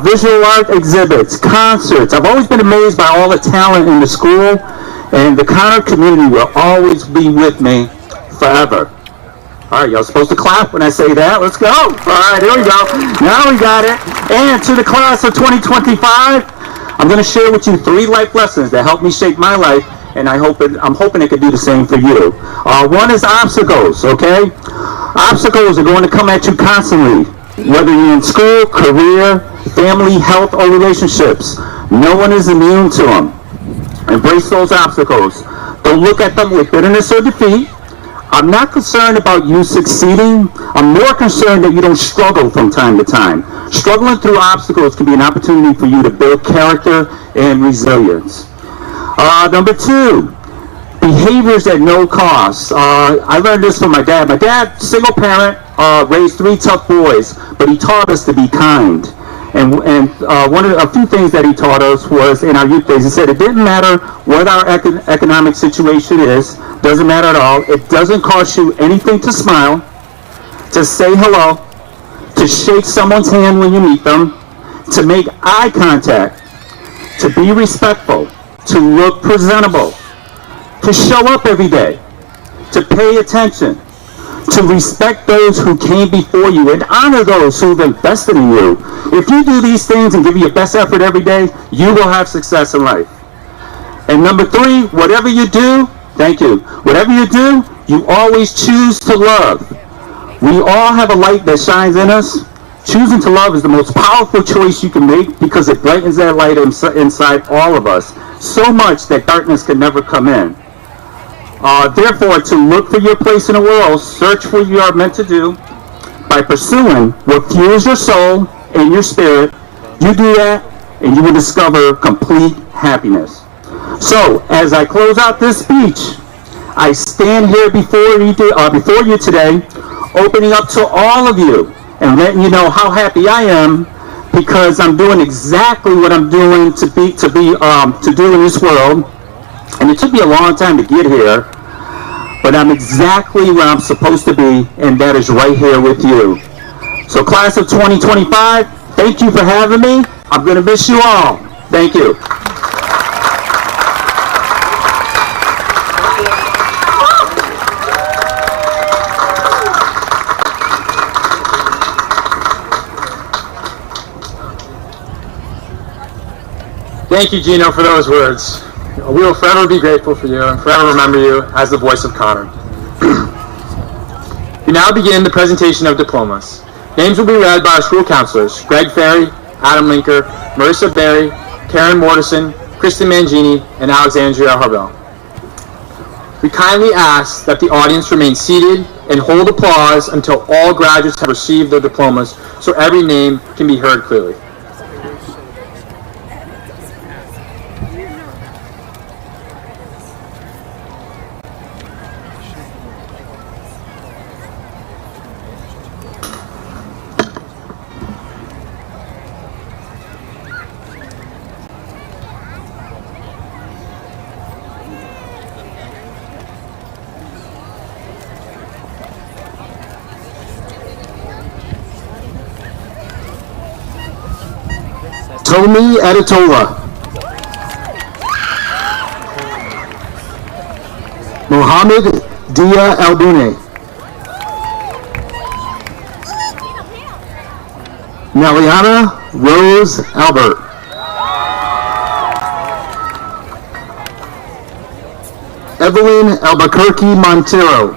visual art exhibits, concerts. I've always been amazed by all the talent in the school, and the Conard community will always be with me forever. All right, y'all supposed to clap when I say that. Let's go. All right, here we go. Now we got it. And to the class of 2025, I'm going to share with you 3 life lessons that helped me shape my life, and I'm hoping it could do the same for you. One is obstacles, okay? Obstacles are going to come at you constantly, whether you're in school, career, family, health, or relationships. No one is immune to them. Embrace those obstacles. Don't look at them with bitterness or defeat. I'm not concerned about you succeeding. I'm more concerned that you don't struggle from time to time. Struggling through obstacles can be an opportunity for you to build character and resilience. Number 2, behaviors at no cost. I learned this from my dad. My dad, single parent, raised 3 tough boys, but he taught us to be kind. And a few things that he taught us was in our youth days. He said it didn't matter what our economic situation is, doesn't matter at all. It doesn't cost you anything to smile, to say hello, to shake someone's hand when you meet them, to make eye contact, to be respectful, to look presentable, to show up every day, to pay attention, to respect those who came before you and honor those who've invested in you. If you do these things and give your best effort every day, you will have success in life. And number 3, whatever you do, thank you. Whatever you do, you always choose to love. We all have a light that shines in us. Choosing to love is the most powerful choice you can make because it brightens that light inside all of us so much that darkness can never come in. Therefore, to look for your place in the world, search for what you are meant to do by pursuing what fuels your soul and your spirit You do that, and you will discover complete happiness. So, as I close out this speech, I stand here before you today, opening up to all of you and letting you know how happy I am, because I'm doing exactly what I'm doing to do in this world. And it took me a long time to get here, but I'm exactly where I'm supposed to be, and that is right here with you. So class of 2025, thank you for having me. I'm going to miss you all. Thank you. Thank you, Gino, for those words. We will forever be grateful for you and forever remember you as the voice of Conard. We now begin the presentation of diplomas. Names will be read by our school counselors, Greg Ferry, Adam Linker, Marissa Berry, Karen Mortison, Kristen Mangini, and Alexandria Harbell. We kindly ask that the audience remain seated and hold applause until all graduates have received their diplomas so every name can be heard clearly. Tomi Adetola. Mohammed Dia Albune. Mariana Rose Albert. Evelyn Albuquerque Montero.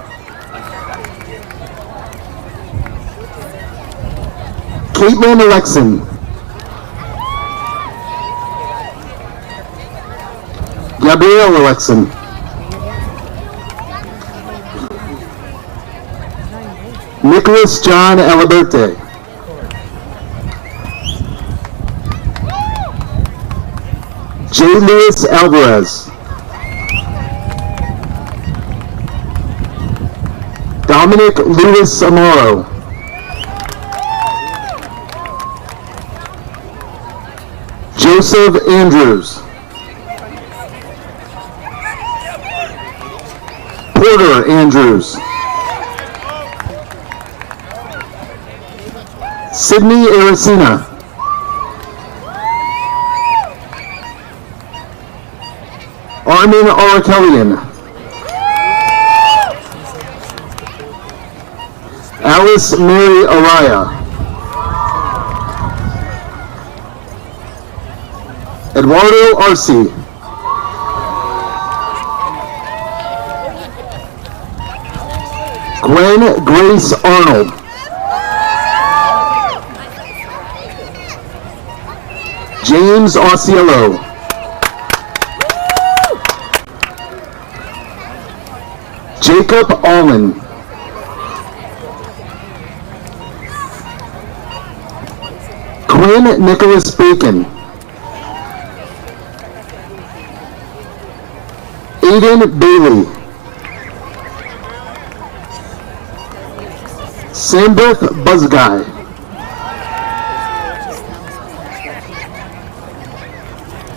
Caitlin Alexin. Gabrielle Alexin. Nicholas John Aliberte. J. Luis Alvarez. Dominic Luis Amaro. Joseph Andrews. Porter Andrews. Sydney Aracena. Armin Arakelian. Alice Mary Araya. Eduardo Arce. Gwen Grace Arnold. James Osceola. Jacob Allman. Quinn Nicholas Bacon. Aiden Bailey. Sambeth Buzzguy.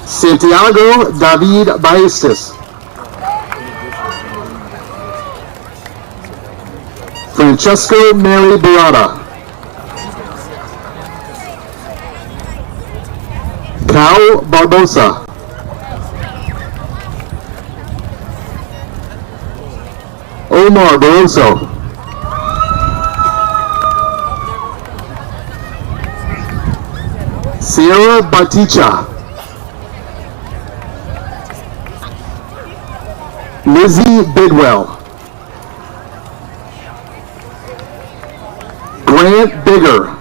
Santiago David Ballestas. Francesco Mary Barata. Cal Barbosa. Omar Barroso. Sierra Baticha. Lizzie Bidwell. Grant Bigger.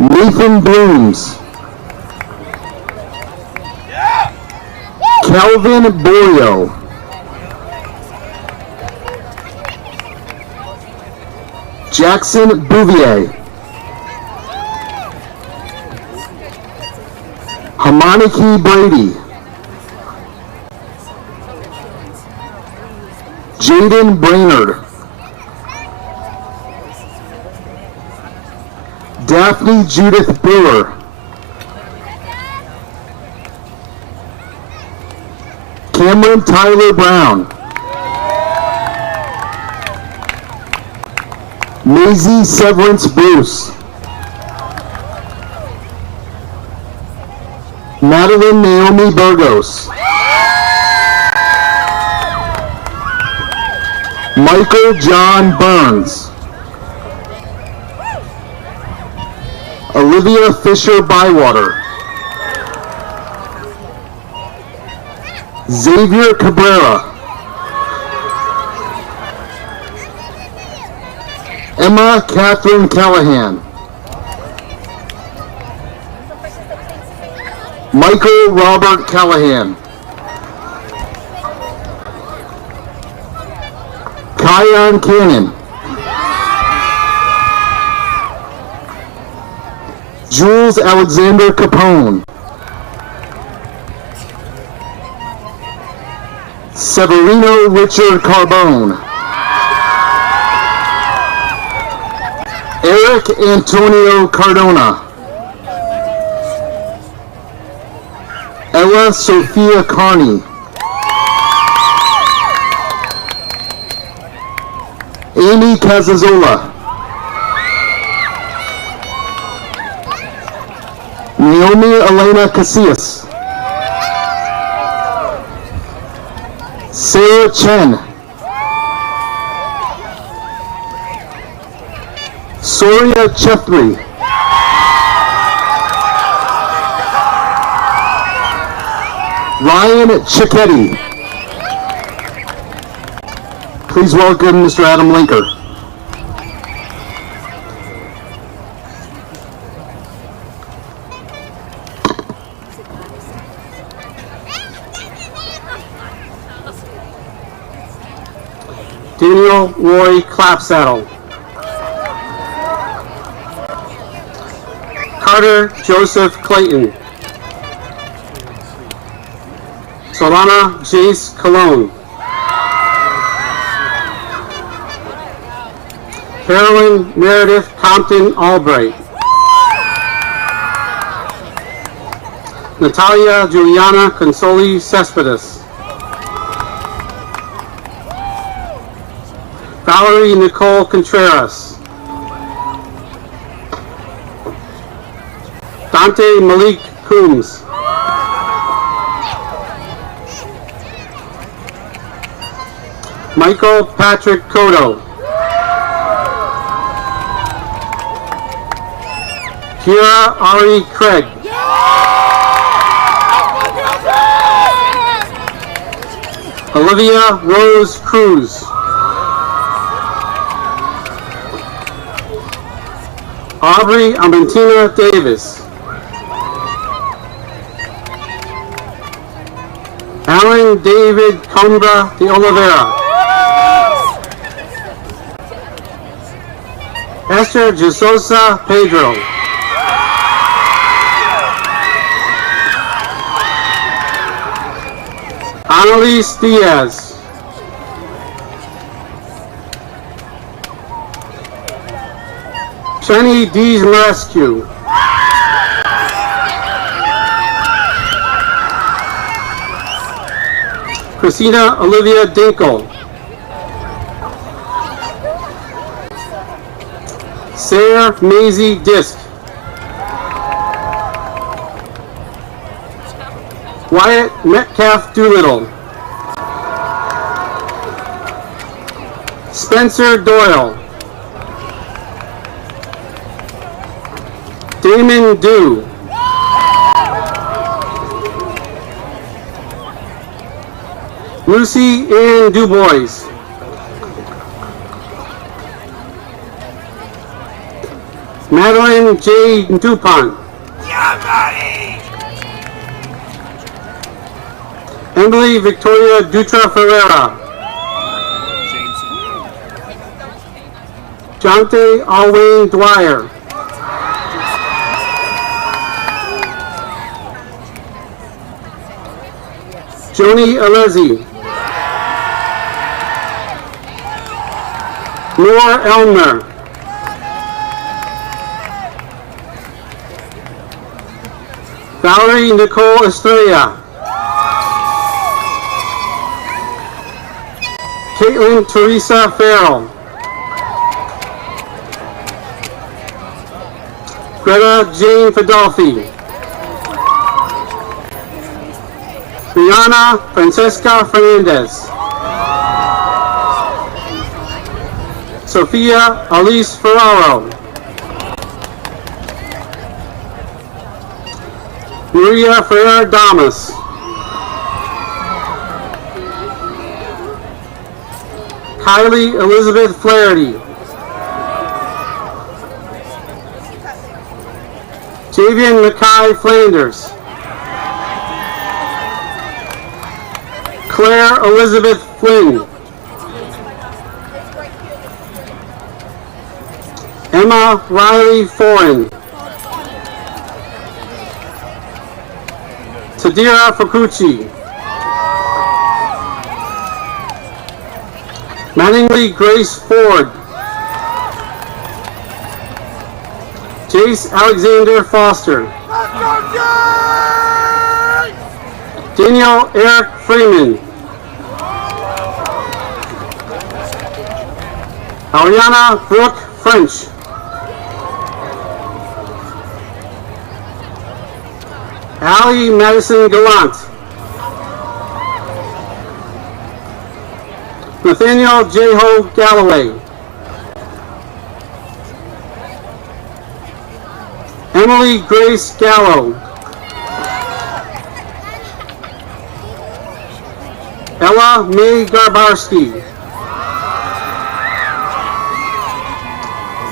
Nathan Blooms. Kelvin Borio. Jackson Bouvier. Yannicki Brady, Jaden Brainerd, Daphne Judith Brewer, Cameron Tyler Brown, Maisie Severance Bruce, Madeline Naomi Burgos, Michael John Burns, Olivia Fisher Bywater, Xavier Cabrera, Emma Catherine Callahan, Michael Robert Callahan, Kion Cannon, Jules Alexander Capone, Severino Richard Carbone, Eric Antonio Cardona, Ella Sophia Carney, Amy Casazola, Naomi Elena Casillas, Sarah Chen, Soria Chethry, Ryan Cicchetti. Please welcome Mr. Adam Linker. Daniel Roy Clapsaddle, Carter Joseph Clayton, Solana Jace Cologne, Carolyn Meredith Compton Albright, Natalia Juliana Consoli Cespedes, Valerie Nicole Contreras, Dante Malik Coombs, Michael Patrick Cotto, Kira Ari Craig, Olivia Rose Cruz, Aubrey Amantina Davis, Alan David Combra de Oliveira, Esther Gisosa Pedro, Annalise Diaz, Shani Dees Rescue, Christina Olivia Dinkle, Sarah Maisie Disk, Wyatt Metcalf Doolittle, Spencer Doyle, Damon Dew, Lucy Ann Dubois, Madeline J. Dupont, Emily Victoria Dutra Ferreira, Jonte Alwayne Dwyer, Joni Alezi. Noor Elmer. Valerie Nicole Estrella. Caitlin Teresa Farrell. Greta Jane Fadolfi. Brianna Francesca Fernandez. Sofia Alice Ferraro. Maria Ferrer Damas. Kylie Elizabeth Flaherty. Javian Mackay Flanders. Claire Elizabeth Flynn. Emma Riley Foreign. Tadira Fukuchi. Manningly Grace Ford. Jace Alexander Foster. Daniel Eric Freeman. Ariana Brooke French. Allie Madison Gallant. Nathaniel J. Ho Galloway. Emily Grace Gallo. Ella May Garbarski.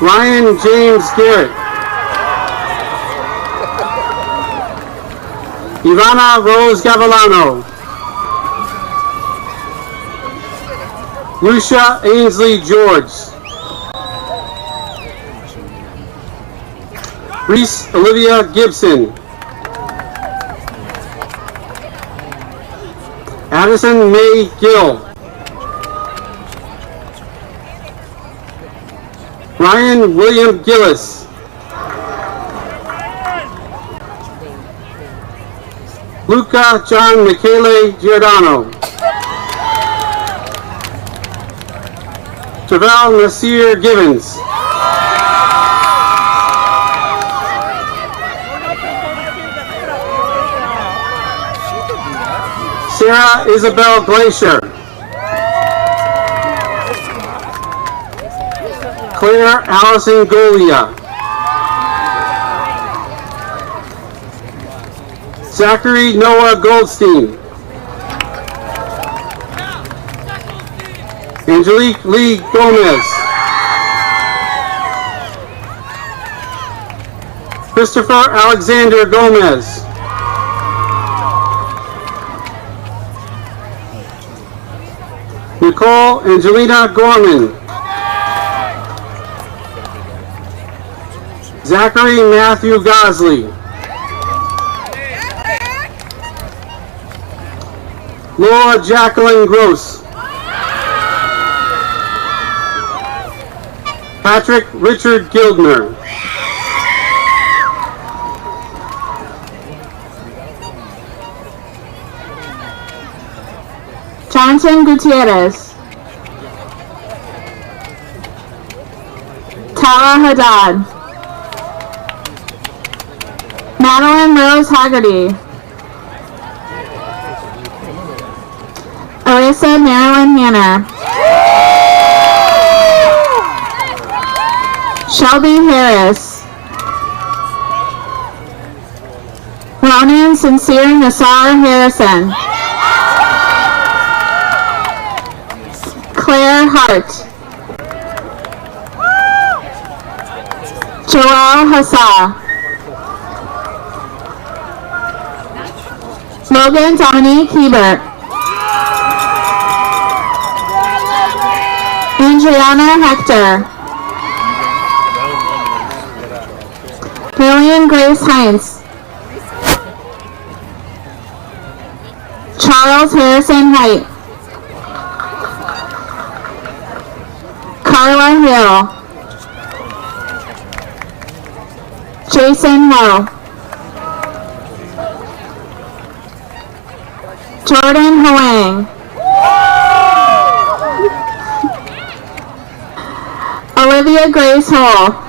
Ryan James Garrett. Ivana Rose Gavilano. Lucia Ainsley George. Reese Olivia Gibson. Addison May Gill. Ryan William Gillis. Luca John Michele Giordano. Javel Nasir Gibbons. Sarah Isabel Glacier. Claire Allison Golia. Zachary Noah Goldstein. Angelique Lee Gomez. Christopher Alexander Gomez. Nicole Angelina Gorman. Zachary Matthew Gosley. Laura Jacqueline Gross. Patrick Richard Gildner. Jonathan Gutierrez. Tara Haddad. Madeline Rose Haggerty. Alyssa Marilyn Hanna. Shelby Harris. Ronan Sincere Nassar Harrison. Claire Hart. Joelle Hassa. Logan Dominique Hebert. Adriana Hector. Lillian Grace Heinz. Charles Charles Harrison Height. Carla Hill. Jason Hill. Jordan Huang. Olivia Grace Hall.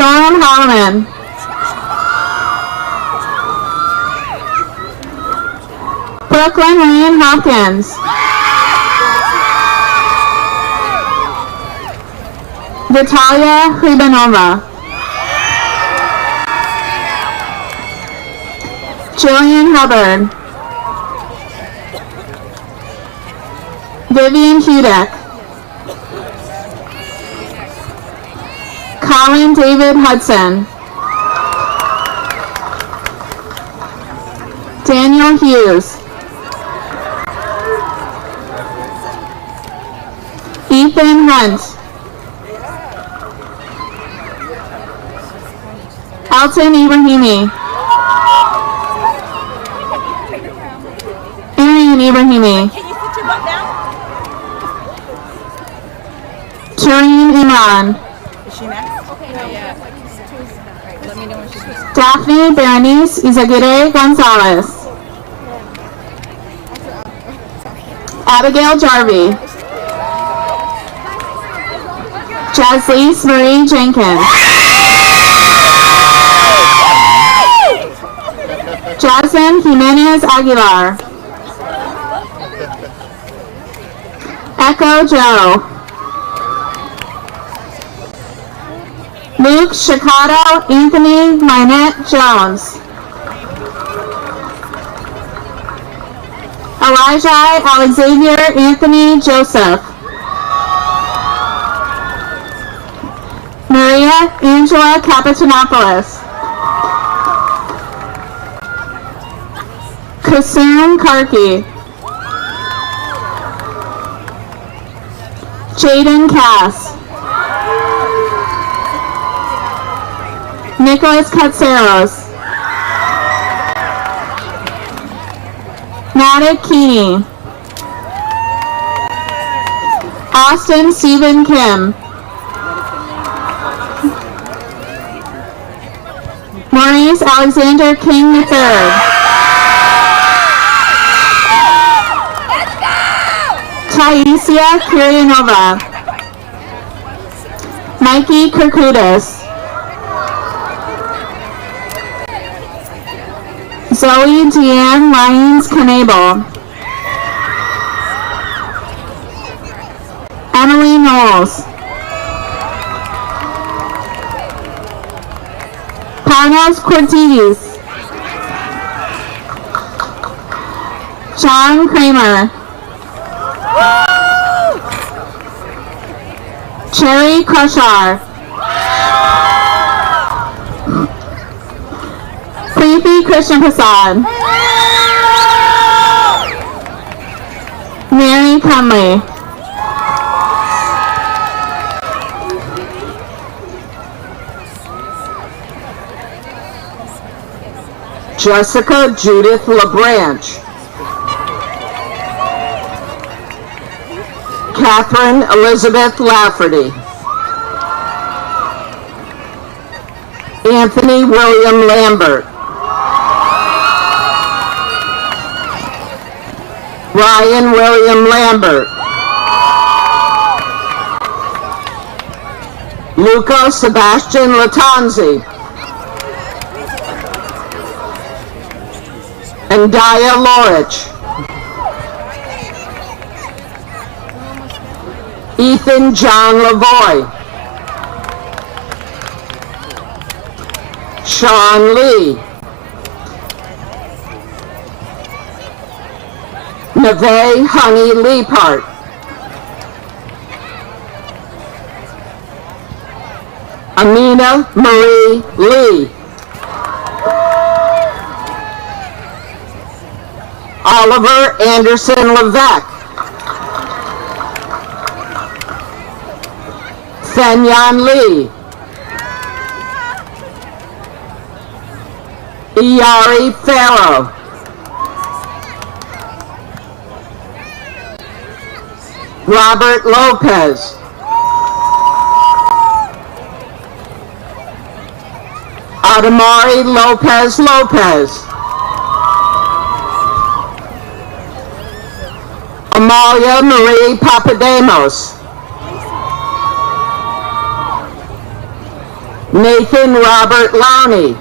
Storm Holloman. Brooklyn Ryan Hopkins. Vitalia Hribanova. Jillian Hubbard. Vivian Hudak. Colin David Hudson. Daniel Hughes. Ethan Hunt. Alton Ibrahimi. Arian Ibrahimi. Tureen Iman. Is she next? Okay. Yeah. Let me know when she's next. Daphne Berenice Izaguirre Gonzalez. Abigail Jarvie. Jaslise Marie Jenkins. Jasmine Jimenez Aguilar. Echo Joe. Luke Chicago Anthony Minette Jones. Elijah Alexavier Anthony Joseph. Maria Angela Capitanopoulos. Kasum Karki. Jaden Cass. Nicholas Katseros. Natick Keeney. Austin Stephen Kim. Maurice Alexander King III. Taisia Kiryanova. Mikey Kirkudis. Zoe Deanne Lyons Knable. Emily Knowles. Panos Cortez. John Kramer. Cherry Krushar. Preeti Christian Prasad. Mary Conley. Jessica Judith LaBranche. Catherine Elizabeth Lafferty. Anthony William Lambert. Ryan William Lambert. Luca Sebastian Latanzi. And Dia Lorich. Ethan John Lavoie. Sean Lee. Neve Honey Leapart. Amina Marie Lee. Oliver Anderson Levesque. Fenyan Lee. Iyari Farrow, Robert Lopez, Adamari Lopez Lopez, Amalia Marie Papademos, Nathan Robert Lowney,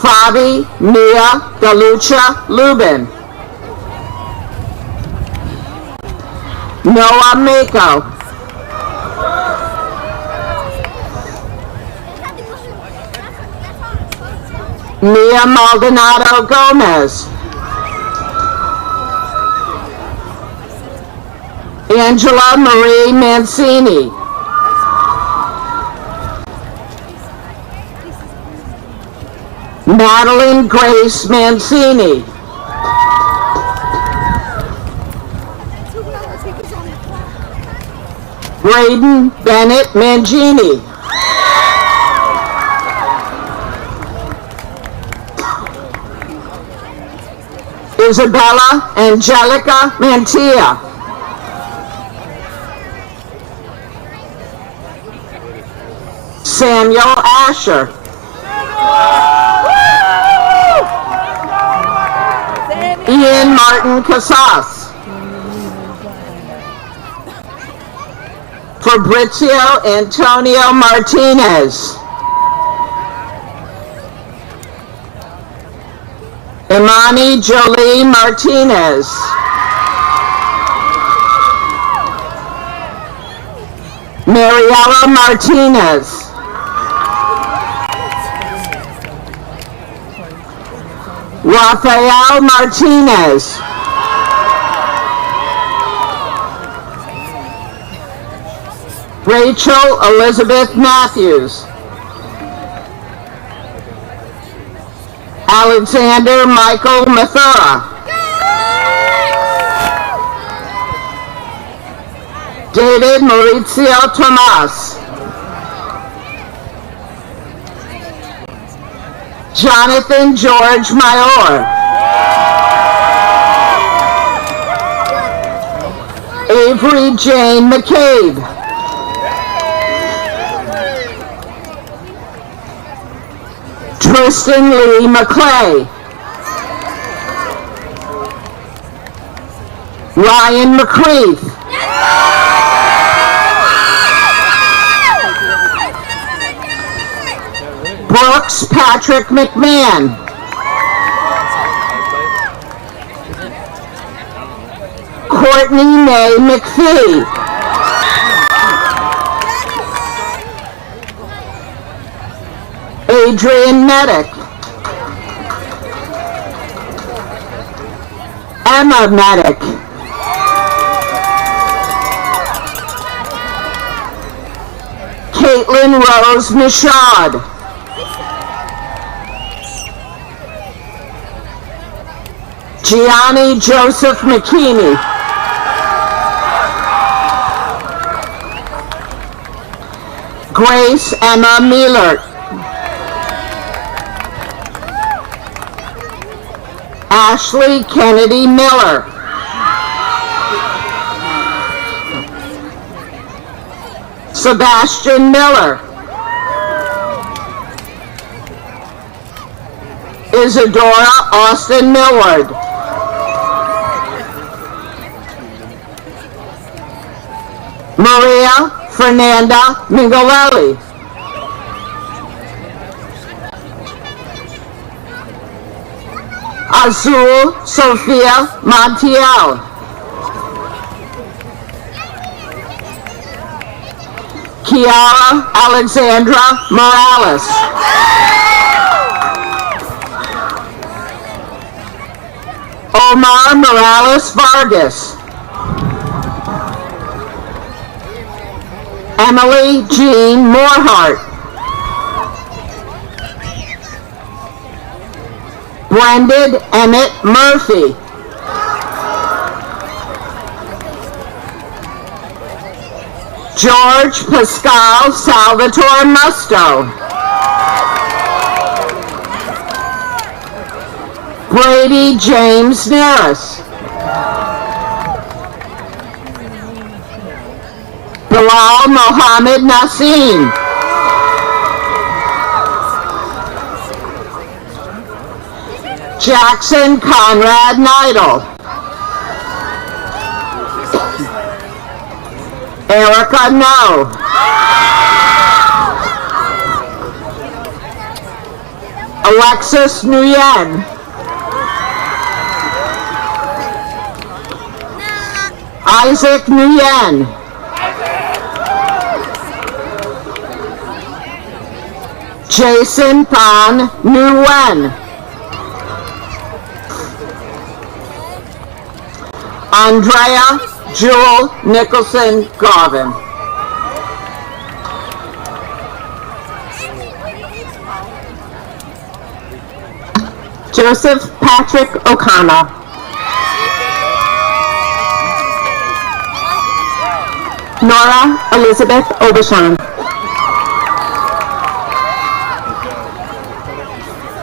Fabi Mia Galucha Lubin, Noah Mako, Mia Maldonado Gomez, Angela Marie Mancini, Madeline Grace Mancini, Braden Bennett Mangini, Isabella Angelica Mantilla, Samuel Asher, Ian Martin Casas, Fabrizio Antonio Martinez, Imani Jolie Martinez, Mariella Martinez, Rafael Martinez, Rachel Elizabeth Matthews, Alexander Michael Mathura, David Maurizio Tomas, Jonathan George Mayor, Avery Jane McCabe, Tristan Lee McClay, Ryan McCreath, Brooks Patrick McMahon, Courtney May McPhee, Adrian Medic, Emma Medic, Caitlin Rose Michaud, Gianni Joseph McKinney, Grace Emma Mealert, Ashley Kennedy Miller, Sebastian Miller, Isadora Austin Millward, Maria Fernanda Mingolelli, Azul Sophia Montiel, Kiara Alexandra Morales, Omar Morales Vargas, Emily Jean Morehart, Brendan Emmett Murphy, George Pascal Salvatore Musto. Brady James Neris. Bilal Mohammed Nassim. Jackson Conrad Neidl. Erica No. Alexis Nguyen. Isaac Nguyen. Jason Pan Nguyen. Andrea Jewel Nicholson Garvin. Joseph Patrick O'Connor. Norah Elizabeth Obuchon.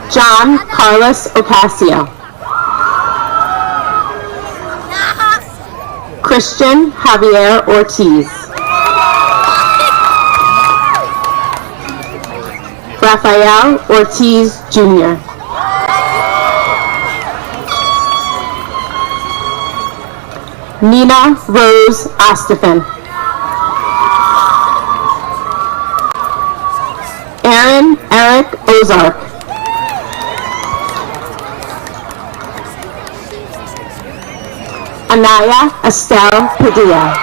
John Carlos Ocasio. Christian Javier Ortiz. Rafael Ortiz Jr. Nina Rose Astafan. Aaron Eric Ozark. Anaya Estelle Padilla.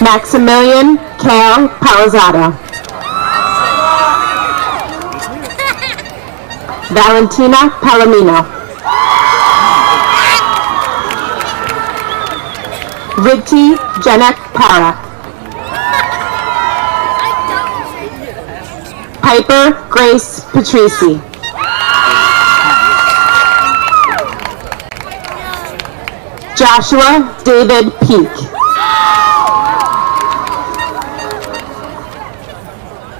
Maximilian Kale Palazzado. Valentina Palomino. Ridti Janek Para. Piper Grace Patrici. Joshua David Peak.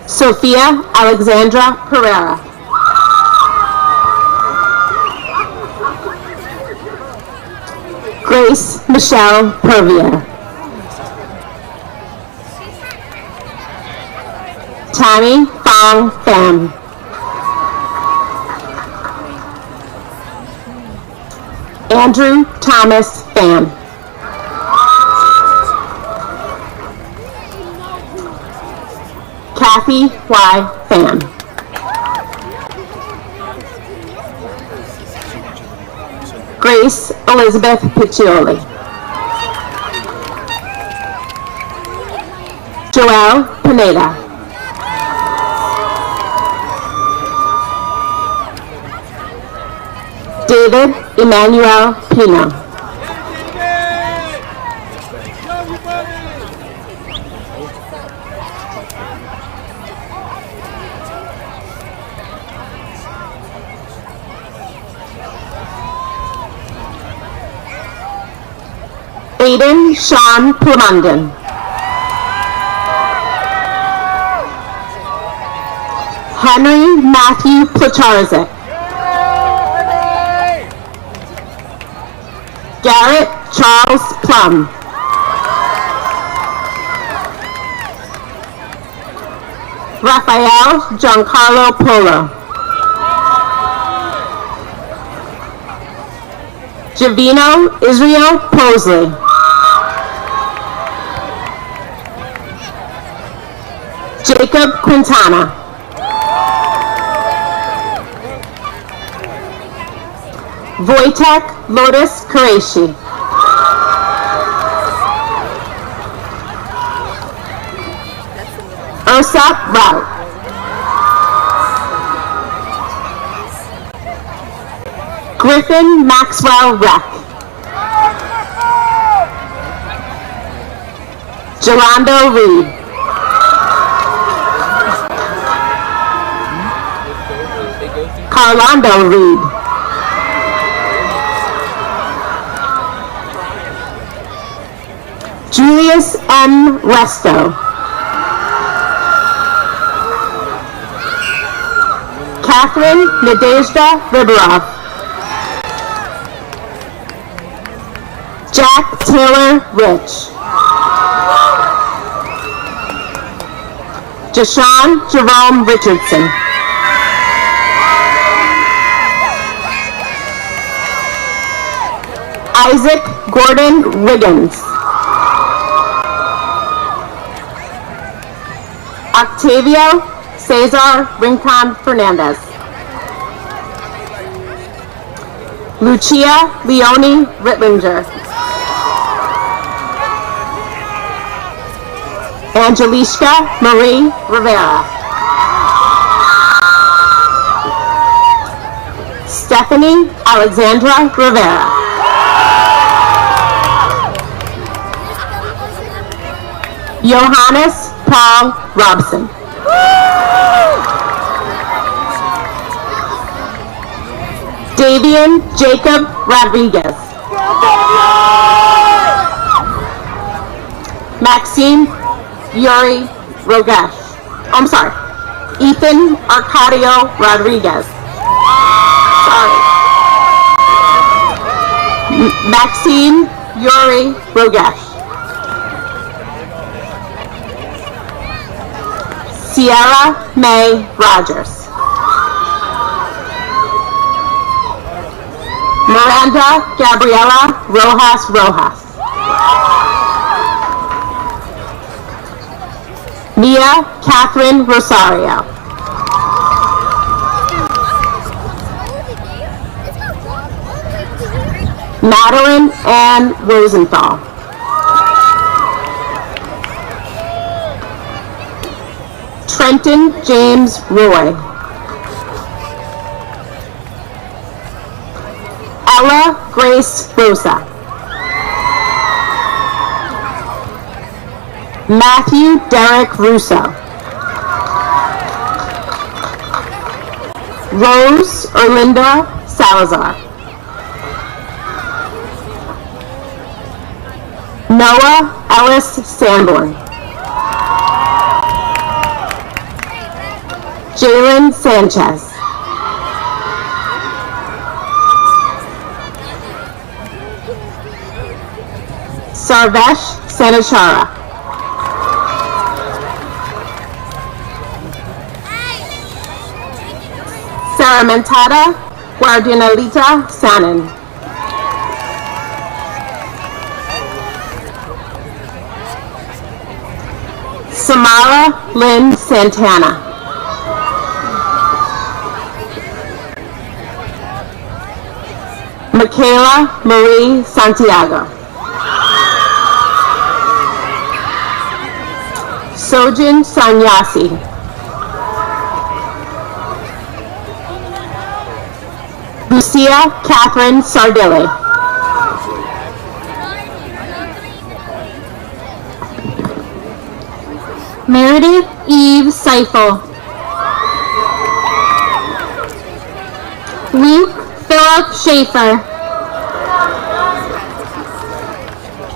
Sophia Alexandra Pereira. Grace Michelle Purvier. Tammy Fong Pham. Andrew Thomas Pham. Kathy Y. Pham. Grace Elizabeth Piccioli. Joelle Pineda. David Emmanuel Pino. Aiden Sean Plumondan. Henry Matthew Placharzik. Garrett Charles Plum. Rafael Giancarlo Polo. Javino Israel Posley. Jacob Quintana. Wojtek Lotus Qureshi. Ursa Rout. Griffin Maxwell Reck. Jolando Reed. Carlando Reed. Julius M. Resto. Catherine Nadezhda Ribarov. Jack Taylor Rich. Jashawn Jerome Richardson. Isaac Gordon Riggins. Octavio Cesar Rincon Fernandez. Lucia Leonie Rittlinger. Angelishka Marie Rivera. Stephanie Alexandra Rivera. Johannes Paul Robson. Davian Jacob Rodriguez. Maxime Yuri Rogesh. I'm sorry. Ethan Arcadio Rodriguez. Sorry. Maxime Yuri Rogesh. Sierra May Rogers. Miranda Gabriela Rojas Rojas. Mia Catherine Rosario. Madeline Ann Rosenthal. Trenton James Roy. Ella Grace Rosa. Matthew Derek Russo. Rose Erlinda Salazar. Noah Ellis Sanborn. Jalen Sanchez. Sarvesh Sanachara. Saramentata Guardinalita Sanin. Samara Lynn Santana. Michaela Marie Santiago. Sojin Sanyasi. Lucia Catherine Sardilli. Meredith Eve Seifel. Luke Philip Schaefer.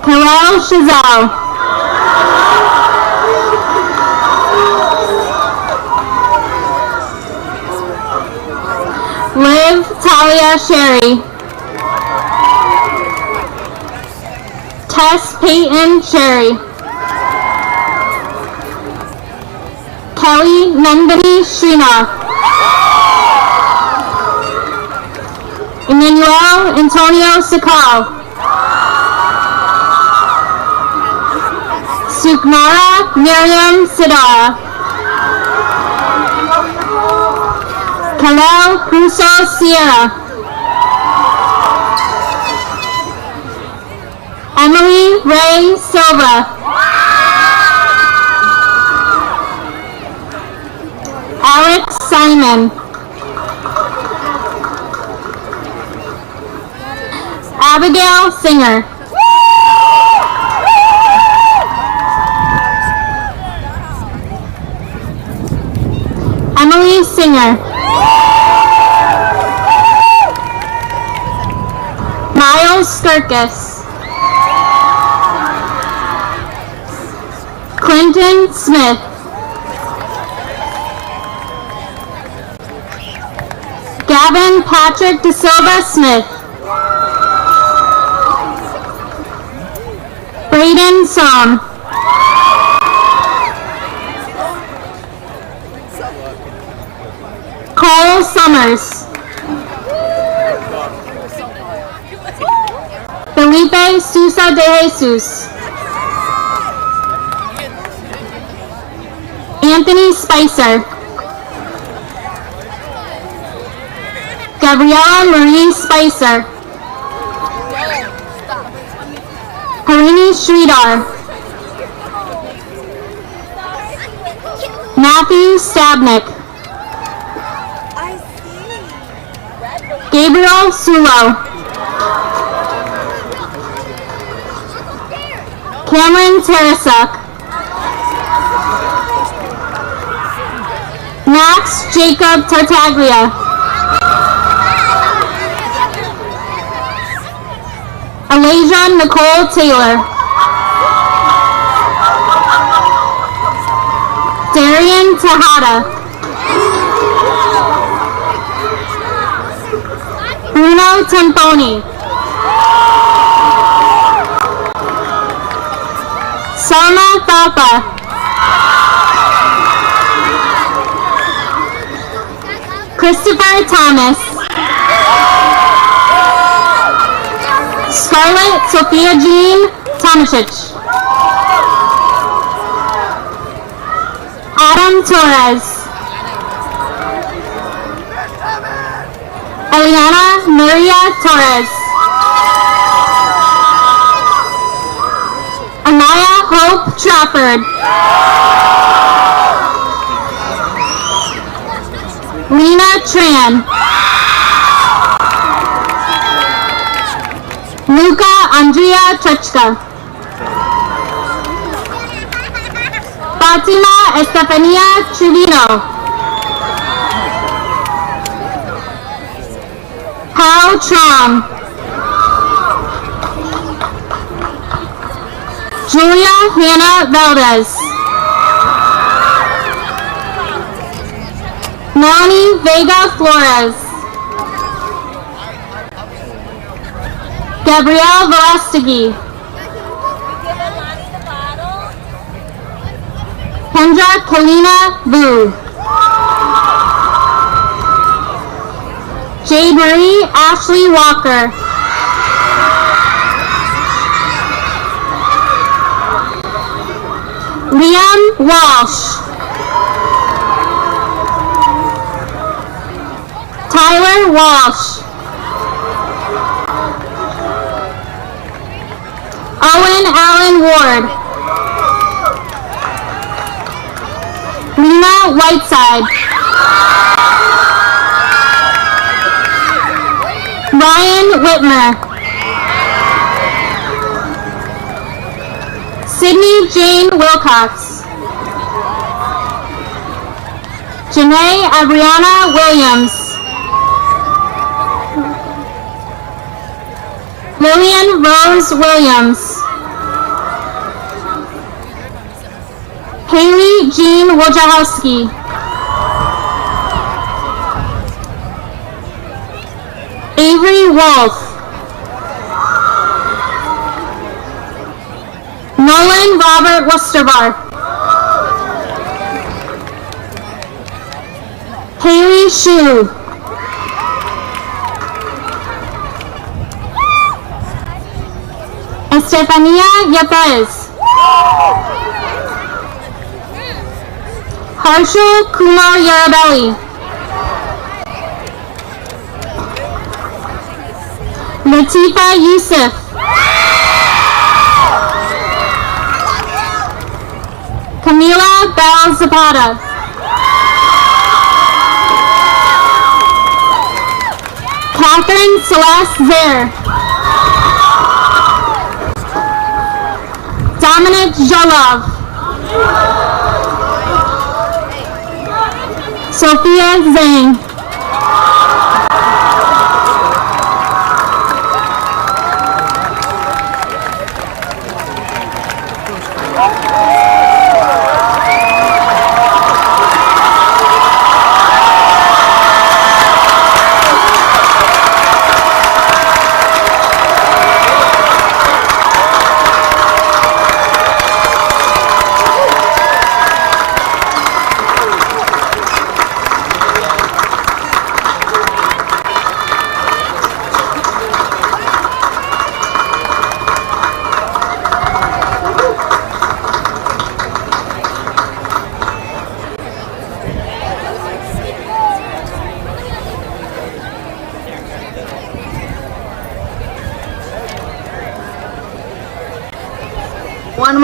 Hillel Chazelle. Liv Talia Sherry. Tess Peyton Sherry. Kelly Nandini Shrina. Emmanuel Antonio Sakal. Suknara Miriam Sidara. Kalel Crusoe Sierra. Emily Ray Silva. Alex Simon. Abigail Singer. Emily Singer. Miles Skirkus. Clinton Smith. Gavin Patrick De Silva Smith. Braden Som. Cole Summers. Felipe Sousa de Jesus. Anthony Spicer. Gabriella Marie Spicer. Harini Sridhar. Matthew Stabnick. Gabriel Sulo. Cameron Tarasuk. Max Jacob Tartaglia. Alasia Nicole Taylor. Darian Tejada. Bruno Temponi. Selma Thalpa. Christopher Thomas. Scarlett Sophia Jean Tomasic. Adam Torres. Eliana Maria Torres. Anaya Hope Trafford. Lena Tran. Luca Andrea Trechka. Fatima Estefania Trevino. Pao Trom. Julia Hannah Valdez. Melanie Vega Flores. Gabrielle Verostegui. Kendra Kalina Vu. Jade Marie Ashley Walker. Liam Walsh. Tyler Walsh. Owen Allen Ward. Lena Whiteside. Ryan Whitmer. Sydney Jane Wilcox. Janae Abriana Williams. Lillian Rose Williams. Haley Jean Wojciechowski. Avery Wolf. Nolan Robert Westerbar. Haley Shu. Estefania Yepes. Harshal Kumar Yarabelli. Latifa Yusuf. Camila Bell Zapata. Catherine Celeste Zare. Dominic Jolov. Sophia Zhang.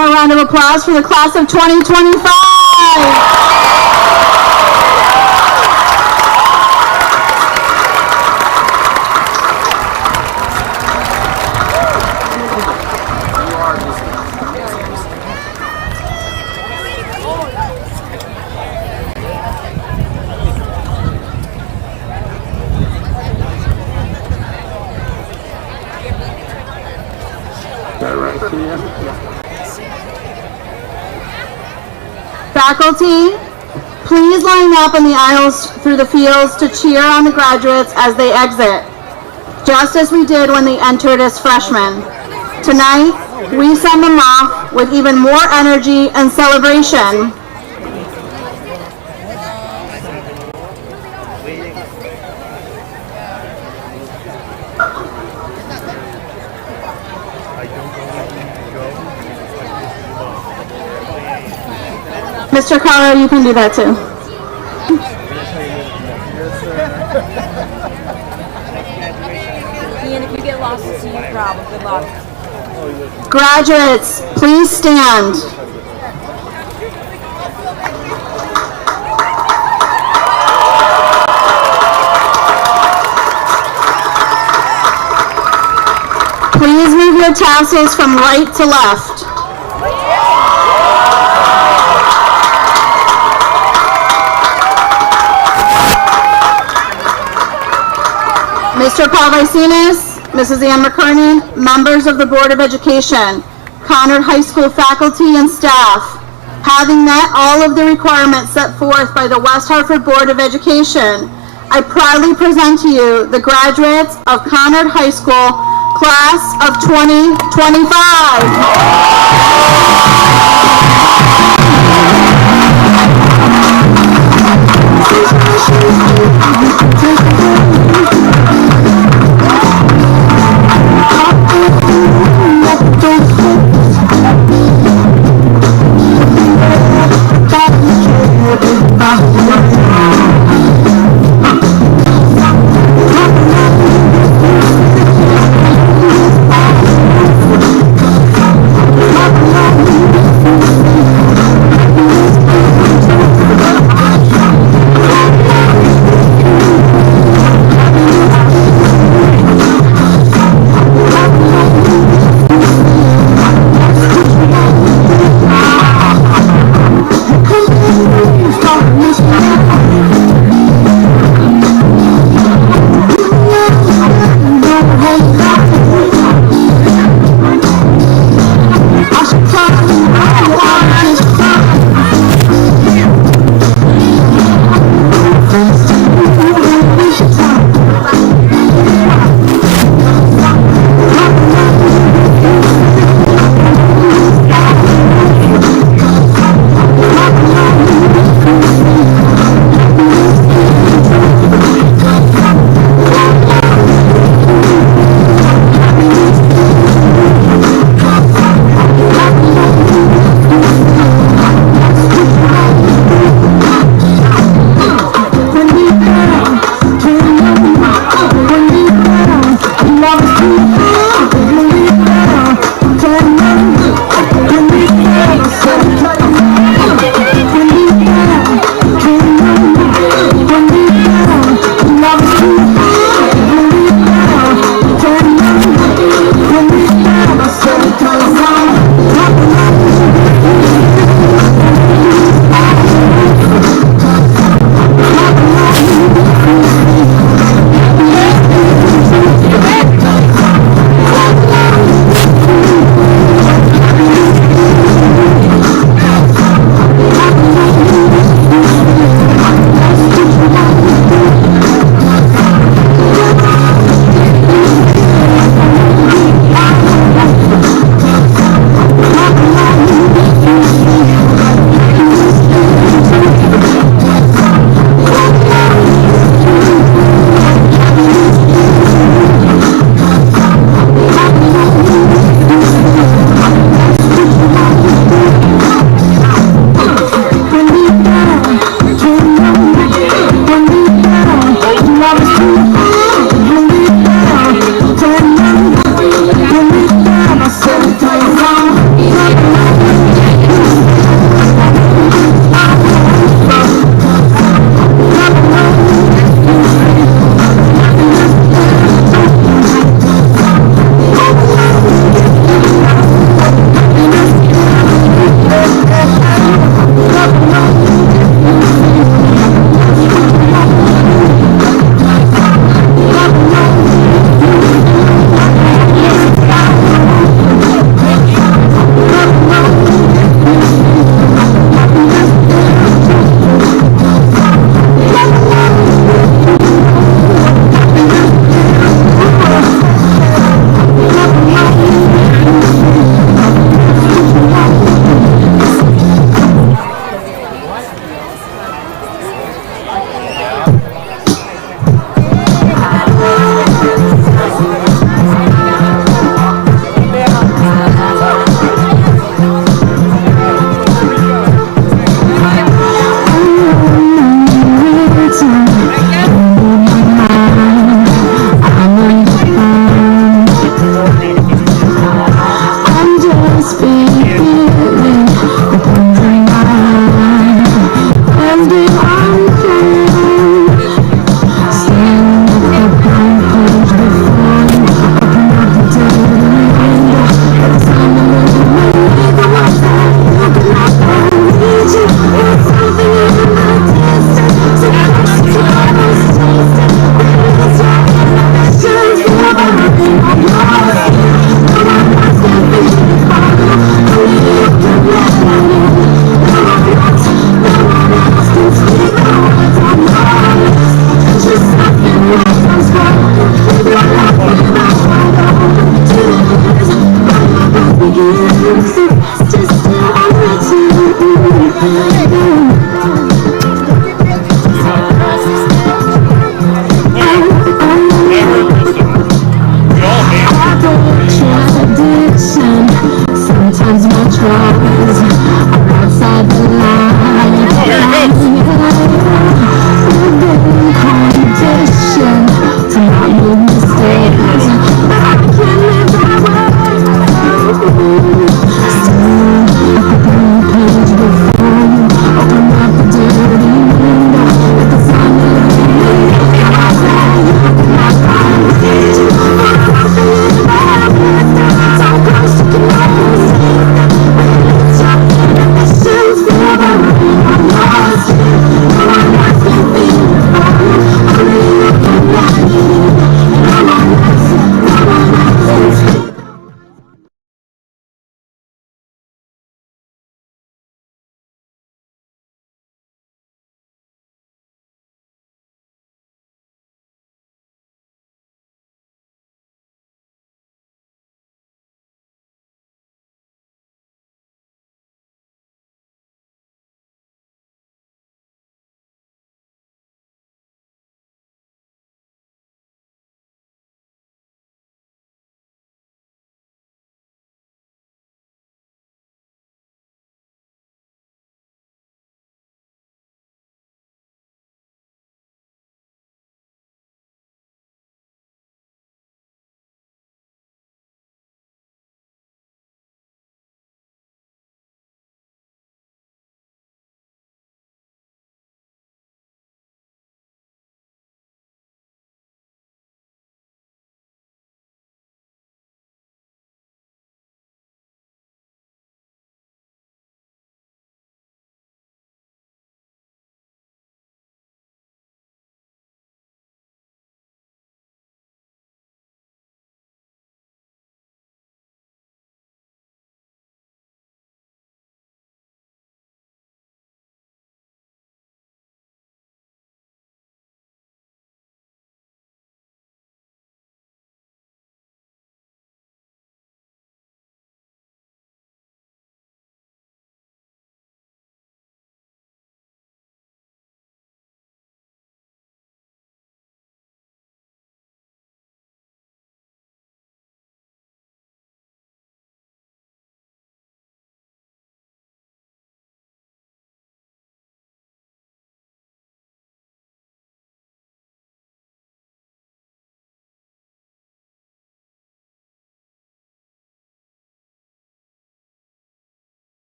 more round of applause for the class of 2025. Faculty, please line up in the aisles through the fields to cheer on the graduates as they exit, just as we did when they entered as freshmen. Tonight, we send them off with even more energy and celebration. Mr. Caro, you can do that too. Ian, if you get lost, it's your problem. Good luck. Graduates, please stand. Please move your tassels from right to left. Mr. Palvaisinis, Mrs. Ann McKernan, members of the Board of Education, Conard High School faculty and staff, having met all of the requirements set forth by the West Hartford Board of Education, I proudly present to you the graduates of Conard High School, class of 2025. as much as